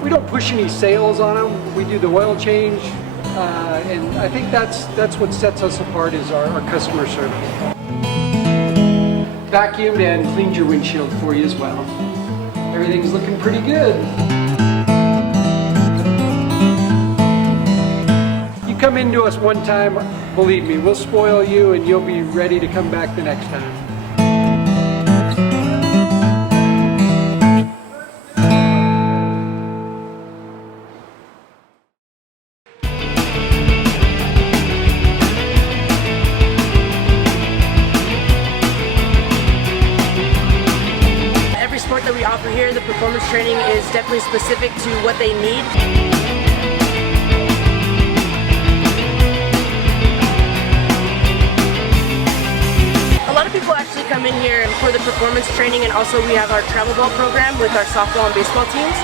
We don't push any sales on them. We do the oil change, and I think that's what sets us apart is our customer service. Vacuumed and cleaned your windshield for you as well. Everything's looking pretty good. You come into us one time, believe me, we'll spoil you and you'll be ready to come back the next time. That we offer here, the performance training is definitely specific to what they need. A lot of people actually come in here for the performance training, and also we have our travel ball program with our softball and baseball teams.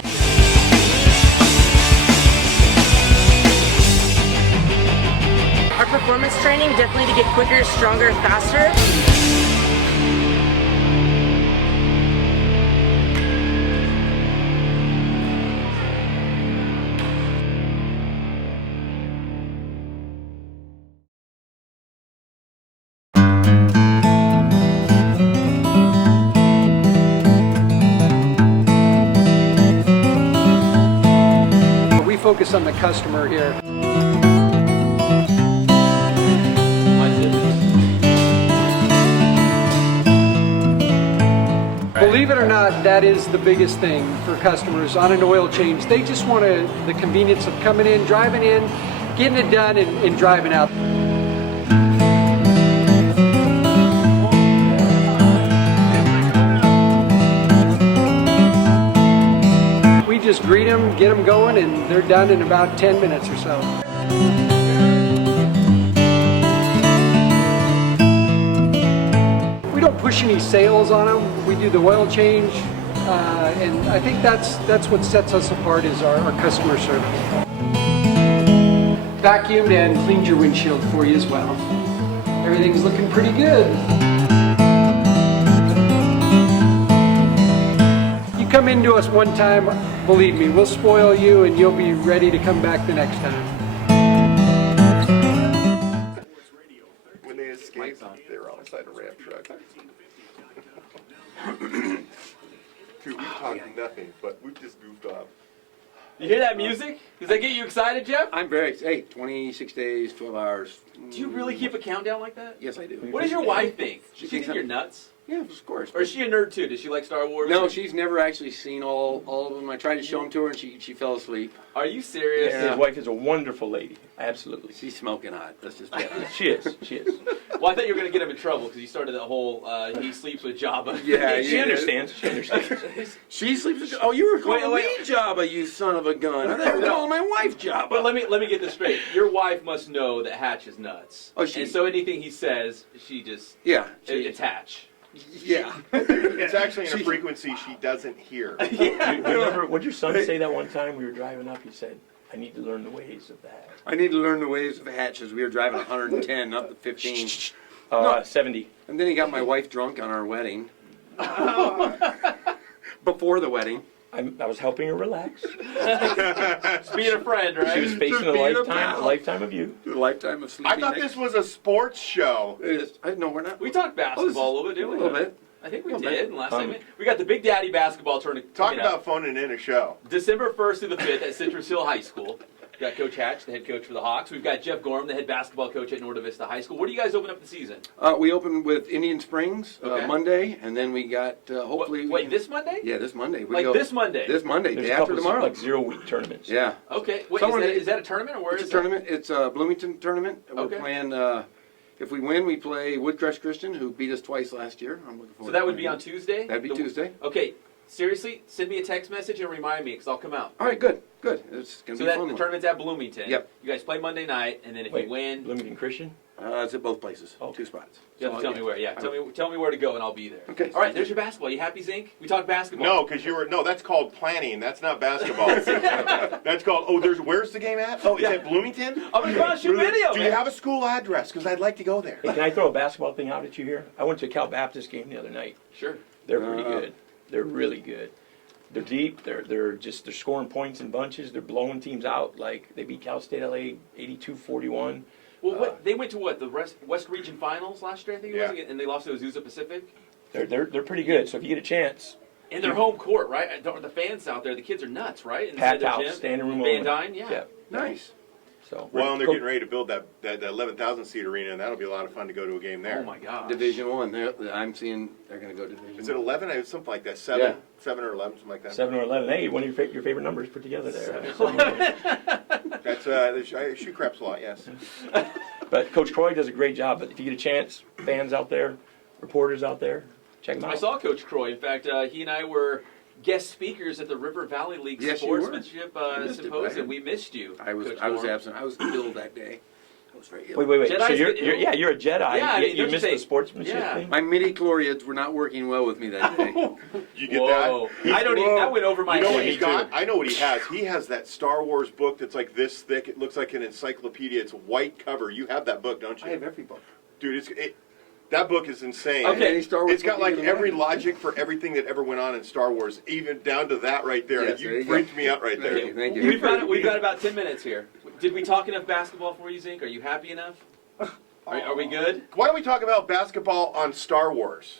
Our performance training definitely to get quicker, stronger, faster. Focus on the customer here. Believe it or not, that is the biggest thing for customers on an oil change. They just want the convenience of coming in, driving in, getting it done, and driving out. We just greet them, get them going, and they're done in about 10 minutes or so. We don't push any sales on them. We do the oil change, and I think that's what sets us apart is our customer service. Vacuumed and cleaned your windshield for you as well. Everything's looking pretty good. Come into us one time, believe me, we'll spoil you and you'll be ready to come back the next time. When they escaped, they were outside a ramp truck. Dude, we've talked nothing, but we've just goofed off. You hear that music? Does that get you excited, Geoff? I'm very excited. 26 days, 12 hours. Do you really keep a countdown like that? Yes, I do. What does your wife think? Does she thinks think you're nuts? Yeah, of course. Or is she a nerd too? Does she like Star Wars? No, she's never actually seen all of them. I tried to show them to her and she fell asleep. Are you serious? Yeah. His wife is a wonderful lady. Absolutely. She's smoking hot. That's just bad. She is. She is. Well, I thought you were going to get him in trouble because you started that whole he sleeps with Jabba. Yeah, She understands. She understands. She sleeps with... Oh, you were calling me Jabba, you son of a gun. I thought you were calling my wife Jabba. But let me get this straight. Your wife must know that Hatch is nuts. Oh, and so anything he says, she just... Yeah. It's Hatch. Yeah. It's actually in a frequency she doesn't hear. You remember, what did your son say that one time we were driving up? He said, I need to learn the ways of the hatch. I need to learn the ways of hatches. We were driving 110 up to 15. 70. And then he got my wife drunk on our wedding. Before the wedding. I was helping her relax. Just being a friend, right? She was facing a lifetime of you. A lifetime of sleeping. I thought this was a sports show. No, we're not. We talked basketball a little bit, didn't we? A little bit. I think we did in the last segment. We got the Big Daddy basketball tournament. Talk about phoning in a show. December 1st through the 5th at Citrus Hill High School. We've got Coach Hatch, the head coach for the Hawks. We've got Geoff Gorham, the head basketball coach at Norte Vista High School. Where do you guys open up the season? We opened with Indian Springs Okay. Monday, and then we got hopefully. Wait, this Monday? Yeah, this Monday. This Monday? This Monday, There's day a after couple tomorrow. like 0-week tournaments. Yeah. Okay. Wait, is that a tournament or where It's is a tournament. It's a Bloomington tournament. Okay. We're playing. If we win, we play Woodcrest Christian, who beat us twice last year. I'm looking So forward. that to would be playing on Tuesday? That'd be Tuesday. Okay. Seriously, send me a text message and remind me because I'll come out. All right, good. It's gonna So be that fun. the tournament's at Bloomington. Yep. You guys play Monday night, and then if you win, Bloomington Christian? It's at both places. Okay. 2 spots. you have to tell me where. Yeah, tell me where to go, and I'll be there. Okay. All right. There's your basketball. You happy, Zink? We talked basketball. No, because that's called planning. That's not basketball. That's called, where's the game at? Oh, it's at Bloomington? I'm going to cross your video, Do man. you have a school address? Because I'd like to go there. Hey, can I throw a basketball thing out at you here? I went to a Cal Baptist game the other night. Sure. They're pretty good. They're really good. They're deep. They're scoring points in bunches. They're blowing teams out. Like they beat Cal State LA 82-41. Well, they went to the West Region Finals last year, I think it was, and they lost to Azusa Pacific. They're pretty good. So if you get a chance, In their home court, right? The fans out there, the kids are nuts, right? Packed Inside their house, gym. standing room Van only. Dyne, yeah. Yeah. Nice. So Well, and they're getting ready to build that 11,000 seat arena, and that'll be a lot of fun to go to a game there. Oh my gosh. Division One. I'm seeing they're going to go Division. Is it 11? It's something like that. 7 or 11, something like that. 7 or 11. Hey, one of your favorite numbers put together there. That's I shoot craps a lot. Yes. But Coach Croy does a great job. But if you get a chance, fans out there, reporters out there, check him out. I saw Coach Croy. In fact, he and I were guest speakers at the River Valley League Yes, you were. Sportsmanship missed it, Symposium. right? We missed you. I was Coach absent. Gorham. I was ill that day. I was very ill. Wait. Jedis So you're get ill? you're a Jedi. Yeah, I mean, you don't you missed say- the sportsmanship yeah. thing? My midi-chlorians were not working well with me that day. You get Whoa. that? I don't even, that went over my You know what head. he's got? I know what he has. He has that Star Wars book that's like this thick. It looks like an encyclopedia. It's a white cover. You have that book, don't you? I have every book. Dude, that book is insane. Okay. Any Star Wars It's got book you like can every imagine. logic for everything that ever went on in Star Wars, even down to that right there. Yes, there You you go. freaked me out right there. Thank you. Thank you. We've got about 10 minutes here. Did we talk enough basketball for you, Zink? Are you happy enough? Are we good? Why don't we talk about basketball on Star Wars?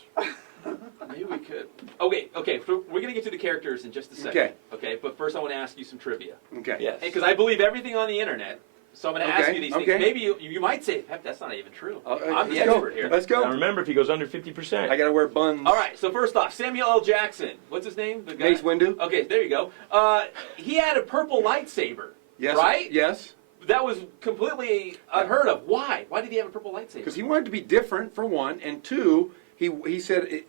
Maybe we could. Okay. So we're going to get to the characters in just a second. Okay, but first I want to ask you some trivia. Okay. Yes. Because I believe everything on the internet. So I'm going to ask Okay, you these things. okay. Maybe you might say, "Heck, that's not even true. I'm the Let's go. expert here. Let's Now go. remember, if he goes under 50%, I got to wear buns. All right, so first off, Samuel L. Jackson. What's his name? The guy? Mace Windu. Okay, there you go. He had a purple lightsaber. Yes. Right? Yes. That was completely unheard of. Why? Why did he have a purple lightsaber? Because he wanted to be different, for one, and two, he said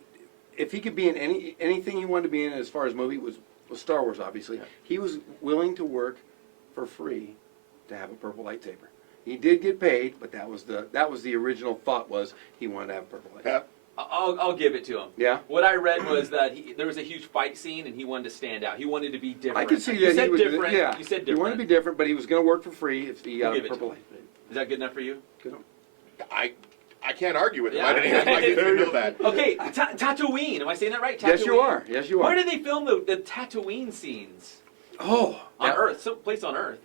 if he could be in anything he wanted to be in as far as movie was Star Wars, obviously. He was willing to work for free to have a purple lightsaber. He did get paid, but that was the original thought was he wanted to have a purple lightsaber. Yeah. I'll give it to him. Yeah. What I read was that there was a huge fight scene, and he wanted to stand out. He wanted to be different. I could see you that said he was different. yeah. You said He different. wanted to be different, but he was going to work for free if he got We'll a give it to purple him. lightsaber. Is that good enough for you? I can't argue with him. Yeah. I didn't know that. Okay, Tatooine. Am I saying that right? Tatooine. Yes, you are. Yes, you are. Where did they film the Tatooine scenes? Oh, On Earth, some place on Earth.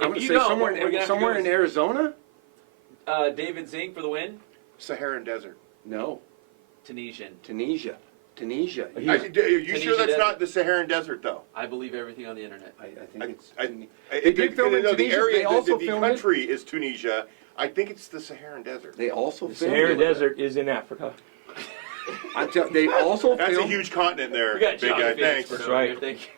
I'm If going to you say know, somewhere we're gonna have to somewhere go in Arizona. David Zink for the win. Saharan Desert. No, Tunisian. Tunisia. Are you sure Tunisia that's Desert. not the Saharan Desert, though? I believe everything on the internet. I think it's. They did film in the Tunisia. area, They also the filmed it- country is Tunisia. I think it's the Saharan Desert. They also the filmed Sahara it. Desert is in Africa. They also That's a filmed. huge continent there, We got big guy. geography Thanks. expert That's over right. here, thank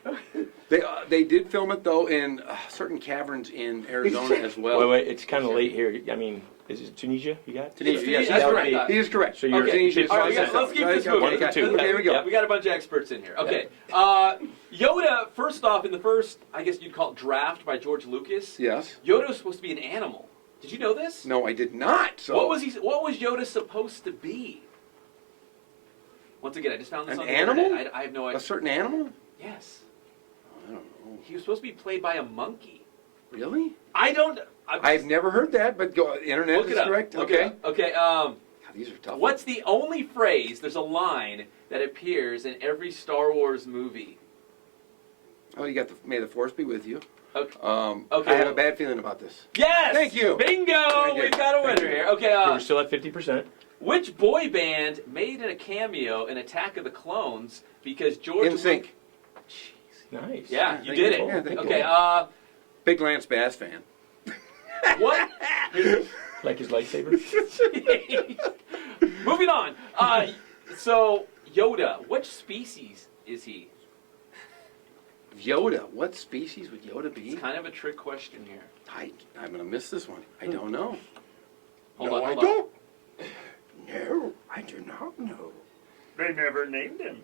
you. They did film it though in certain caverns in Arizona as well. Wait, it's kind of late here. I mean, is it Tunisia you got? Tunisia, yes, That's that would correct. be- he is correct. So you're- Okay. Tunisia, All right, yes, let's keep this okay, moving. One for two. Okay, here we go. We got a bunch of experts in here. Okay. Yoda, first off, in the first, I guess you'd call it draft by George Lucas, Yes. Yoda was supposed to be an animal. Did you know this? No, I did not. So What was Yoda supposed to be? Once again, I just found this An on the animal? internet. I have no idea. a certain animal? Yes. I don't know. He was supposed to be played by a monkey. Really? I'm I've never heard that, but internet Look is it up. correct. Look Okay. it up. Okay. God, these are tough. What's the only phrase? There's a line that appears in every Star Wars movie. Oh, you got the May the Force be with you. Okay. I have a bad feeling about this. Yes. Thank you. Bingo. Thank you. We've got a Thank winner you. here. Okay. We're still at 50%. Which boy band made a cameo in Attack of the Clones because George In sync. Nice. Yeah, you thank did you. it. Yeah, thank Okay. you. Big Lance Bass fan. What? Like his lightsaber? Moving on. So Yoda, which species is he? Yoda. What species would Yoda be? It's kind of a trick question here. I'm going to miss this one. I don't know. Hold No, on, I hold on. don't. No, I do not know. They never named him.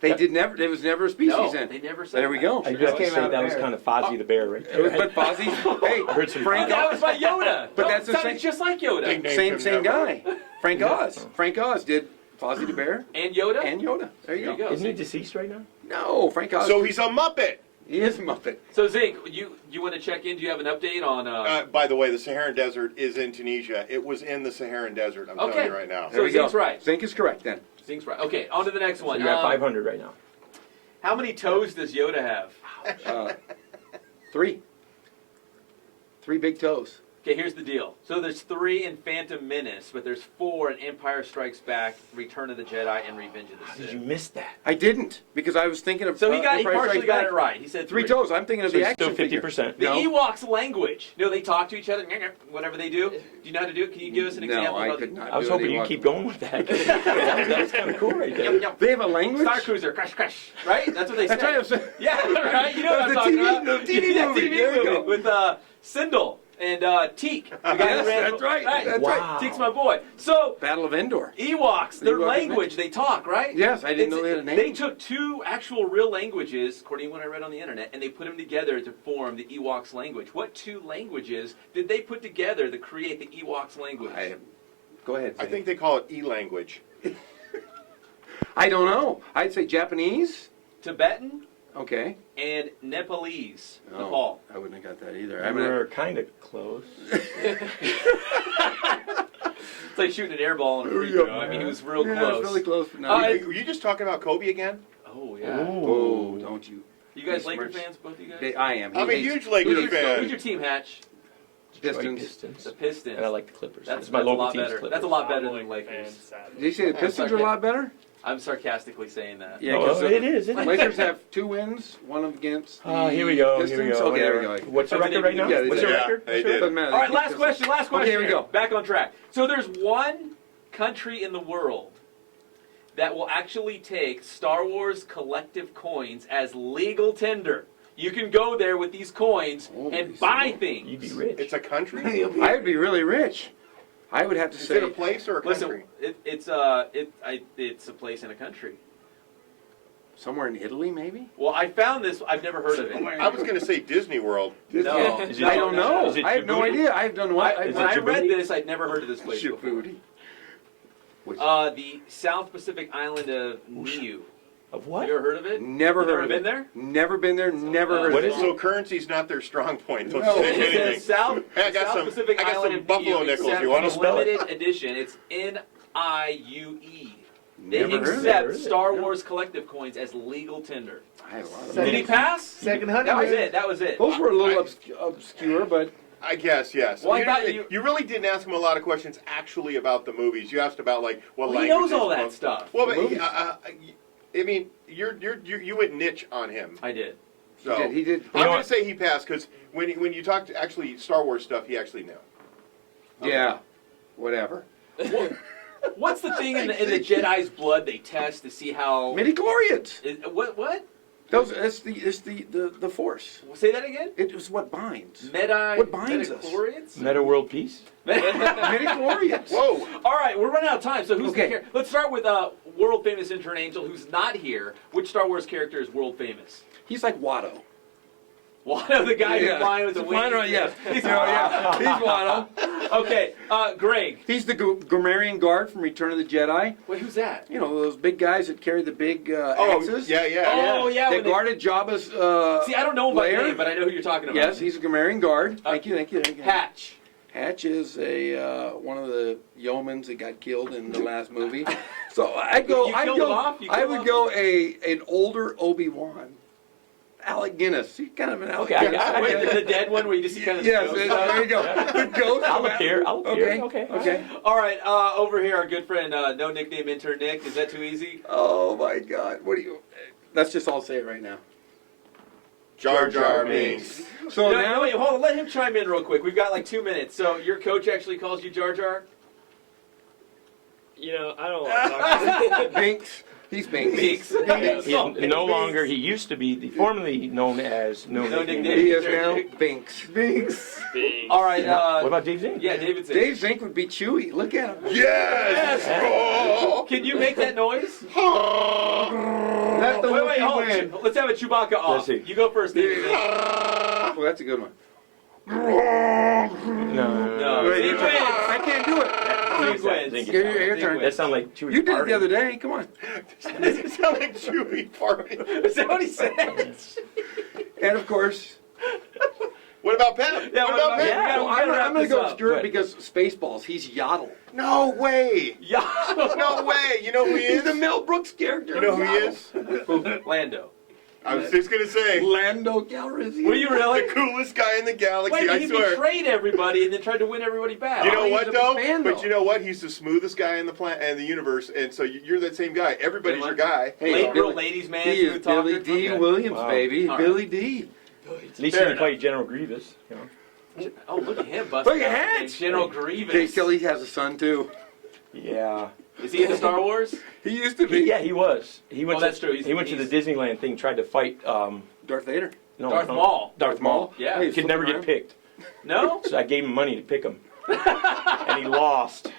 There was never a species No, in. they never said There we that. go. I just came say out that was there. kind of Fozzie the Bear right It was, there. but Fozzie's, hey, heard some Frank That was Oz, by Yoda. But No, that's it the sounded same- just like Yoda. Named same him never. guy. Frank Oz. Frank Oz did Fozzie the Bear And Yoda? and Yoda. There you There you go. go. Isn't he deceased right now? No, Frank Oz. So he's a Muppet. He is a Muppet. So Zink, you want to check in? Do you have an update on? By the way, the Saharan Desert is in Tunisia. It was in the Saharan Desert. I'm telling you right now. There we Zink's go. right. Zink is correct then. Zink's right. Okay, on to the next So one. you're at 500 right now. How many toes does Yoda have? 3. 3 big toes. Okay, here's the deal. So there's 3 in Phantom Menace, but there's 4 in Empire Strikes Back, Return of the Jedi, and Revenge of the How Sith. did you miss that? I didn't because I was thinking of. So he Empire partially Strikes got Back. it right. He said 3 toes. I'm thinking of So the it's still action figure. 50%. The No. Ewoks' language. You know, they talk to each other, whatever they do. Do you know how to do it? Can you give us an example? No, I how could not. I was do hoping the you'd Ewok. keep going with that. that was kind of cool right there. Yep, yep. They have a language. Star Cruiser, crash, crash. Right? That's what they say. That's right. I'm saying. Yeah, right. You know what I'm The talking TV about. the TV Yeah, movie. TV There we movie go. with Sindel and Teak. The guy Yes, who ran- that's right. That's Wow. right. Teak's my boy. So Battle of Endor. Ewoks, their Ewok language, they talk, right? Yes, I didn't know they had a name. They took 2 actual real languages, according to what I read on the internet, and they put them together to form the Ewoks language. What 2 languages did they put together to create the Ewoks language? Go ahead. I Zane. think they call it e-language. I don't know. I'd say Japanese. Tibetan Okay. and Nepalese. No, Nepal. I wouldn't have got that either. We were kind of close. It's like shooting an air ball on a free throw. I mean, he was real yeah, close. it's really close, but not. Were you just talking about Kobe again? Oh, yeah. Oh, don't you? You guys He's Laker smart. fans, both of you guys? I am. He I'm a hates huge Lakers Who's fan. your team, Hatch? Pistons. Pistons. The Pistons. And I like the Clippers. That's It's my a local lot team's better. Clippers. That's a lot better Cowboy than Lakers. fans, sadly. Did you say the Pistons are a lot better? I'm sarcastically saying that. Yeah, Oh, 'cause it is, isn't it? Lakers have 2 wins, one against the Here we go. Pistons. Here we go. Okay, there we Whatever. go. What's the Okay, record right now? yeah, What's the yeah, record? they did. Doesn't matter. All right, They last keep question. Last question. here we go. Back on track. So there's one country in the world that will actually take Star Wars collective coins as legal tender. You can go there with these coins and buy things. You'd be rich. It's a country? I would be really rich. I would have to Is say. it a place or a country? Listen, it's a place in a country. Somewhere in Italy, maybe? Well, I found this. I've never heard of it. I was going to say Disney World. No, Is it- I don't know. Is it I have no Djibouti? idea. I've done what? When it I read Djibouti? this, I'd never heard of this place before. Djibouti. The South Pacific island of Niue. Of Have what? you ever heard of it? Never You've heard never of been it. there? Never been there. Never heard What of is it. So currency's not their strong point. Don't No. say It anything. says South, Hey, I got South some- Pacific I got Island some of buffalo Niue, nickels. except You wanna in spell it? limited edition. It's NIUE. They Never heard of it. accept Star Wars collective coins as legal tender. I had a lot of Did he pass? Second That was honeymoon. it. That was it. Those were a little obscure, but I guess, yes. Well, I you, thought didn't- you- you really didn't ask him a lot of questions actually about the movies. You asked about, like, what Well, he language knows all they that spoke. stuff. Well, The but movies. I mean, you went niche on him. I did. So he did. I'm going to say he passed because when you talked actually Star Wars stuff, he actually knew. Yeah, whatever. What's the thing in the Jedi's blood they test to see how? Midi-chlorians. What? Those. It's the Force. Say that again. It was what binds. What binds us? Meta world peace? Midi-chlorians. Whoa. All right, we're running out of time. So who's Okay. here? Let's start with world famous intern Angel, who's not here. Which Star Wars character is world famous? He's like Watto. Watto, the guy who's Yeah. flying with the He's wings. flying around, yes. He's, Yeah, he's Watto. Okay, Greg. He's the Grammarian Guard from Return of the Jedi. Wait, who's that? You know, those big guys that carry the big Oh, axes. yeah. Oh, yeah. They when they- guarded Jabba's See, I don't know him by lair. name, but I know who you're talking about. Yes, he's a Grammarian Guard. Uh, Thank you. Hatch. Hatch is a one of the yeomans that got killed in the last movie. So I'd go. You I'd killed go. him off? You I killed would him go an older Obi-Wan. Alec Guinness. He's kind of an Alec Okay, Guinness. Wait, the dead one where you just see kind of Yes, the ghost. there you go. The ghost. I'll appear. Okay. All right, over here, our good friend, no nickname intern Nick. Is that too easy? Oh my God! What do you? Let's just all say it right now. Jar Jar Binks. So No, now, wait, hold on. Let him chime in real quick. We've got like 2 minutes. So your coach actually calls you Jar Jar? You know, I don't like talking. Binks. He's Binks. Binks. He's no longer. He used to be formerly known as no nickname. He is now Binks. Binks. All right. What about Dave Zink? Yeah, David Zink. Dave Zink would be Chewy. Look at him. Yes! Oh! Can you make that noise? Let the Wait, hold on. win. Let's have a Chewbacca off. Let's see. You go first, David. Well, that's a good one. No. Wait, Zink wins. I can't do it. Zink wins. Zink Your is turn. That sounds like Chewy. You did it the other day. Come on. Does it sound like Chewy farting? Is that what he said? And of course, What about Pep? Yeah, what about Pep? yeah. we gotta wrap I'm going to this go up. Stuart Good. because Spaceballs. He's Yaddle. No way! Yeah. No way! You know who he He's is? the Mel Brooks character. You know who he Yaddle. is? Lando. I was just gonna say. Lando Calrissian. Were you really? The coolest guy in the galaxy, Wait, I he swear. betrayed everybody and then tried to win everybody back. You know he's what a though? fan, But though. you know what? He's the smoothest guy in the in the universe, and so you're that same guy. Everybody's your guy. Hey, Real Billy- ladies man. He is smooth talker. Billy D. Okay. Williams, Wow. baby. All right. Billy D. At least Fair he can play General Grievous. You know? Oh, look at him busting Look at out that. General Grievous. Jay Kelly has a son too. Yeah. Is he into Star Wars? He used to be. Yeah, he was. He went. Oh, that's true. He went to the Disneyland thing, tried to fight. Darth Vader. No, Darth no, Maul. Darth Maul. Yeah. Hey, He could never flipping get picked, No? so I gave him money to pick him, and he lost.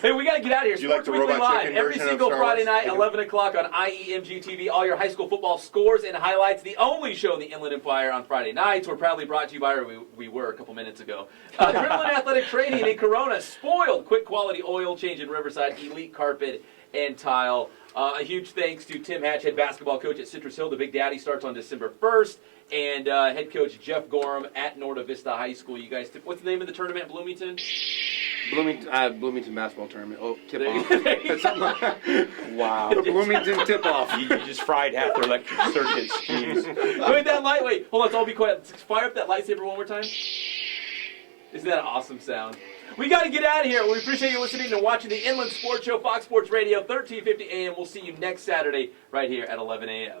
Hey, we got to get out of here. Do you like Sports the Weekly Robot Live Chicken every version of single Star Friday Wars? night, 11 o'clock on IEMG TV. All your high school football scores and highlights. The only show in the Inland Empire on Friday nights. We're proudly brought to you by, or we were a couple minutes ago, Adrenaline Athletic Training in Corona. Spoiled. Quick quality oil change in Riverside. Elite carpet and tile. A huge thanks to Tim Hatch, head basketball coach at Citrus Hill. The Big Daddy starts on December 1st. And head coach Geoff Gorham at Norte Vista High School. You guys, what's the name of the tournament? Bloomington? Bloomington basketball tournament. Oh, tip There you off. go. That's something like that. Wow. The Bloomington tip off. You just fried half their electric circuits. Jeez. Wait, that light. Wait, hold on. Let's all be quiet. Fire up that lightsaber one more time. Isn't that an awesome sound? We got to get out of here. We appreciate you listening and watching the Inland Sports Show, Fox Sports Radio, 1350 AM. We'll see you next Saturday right here at 11 a.m.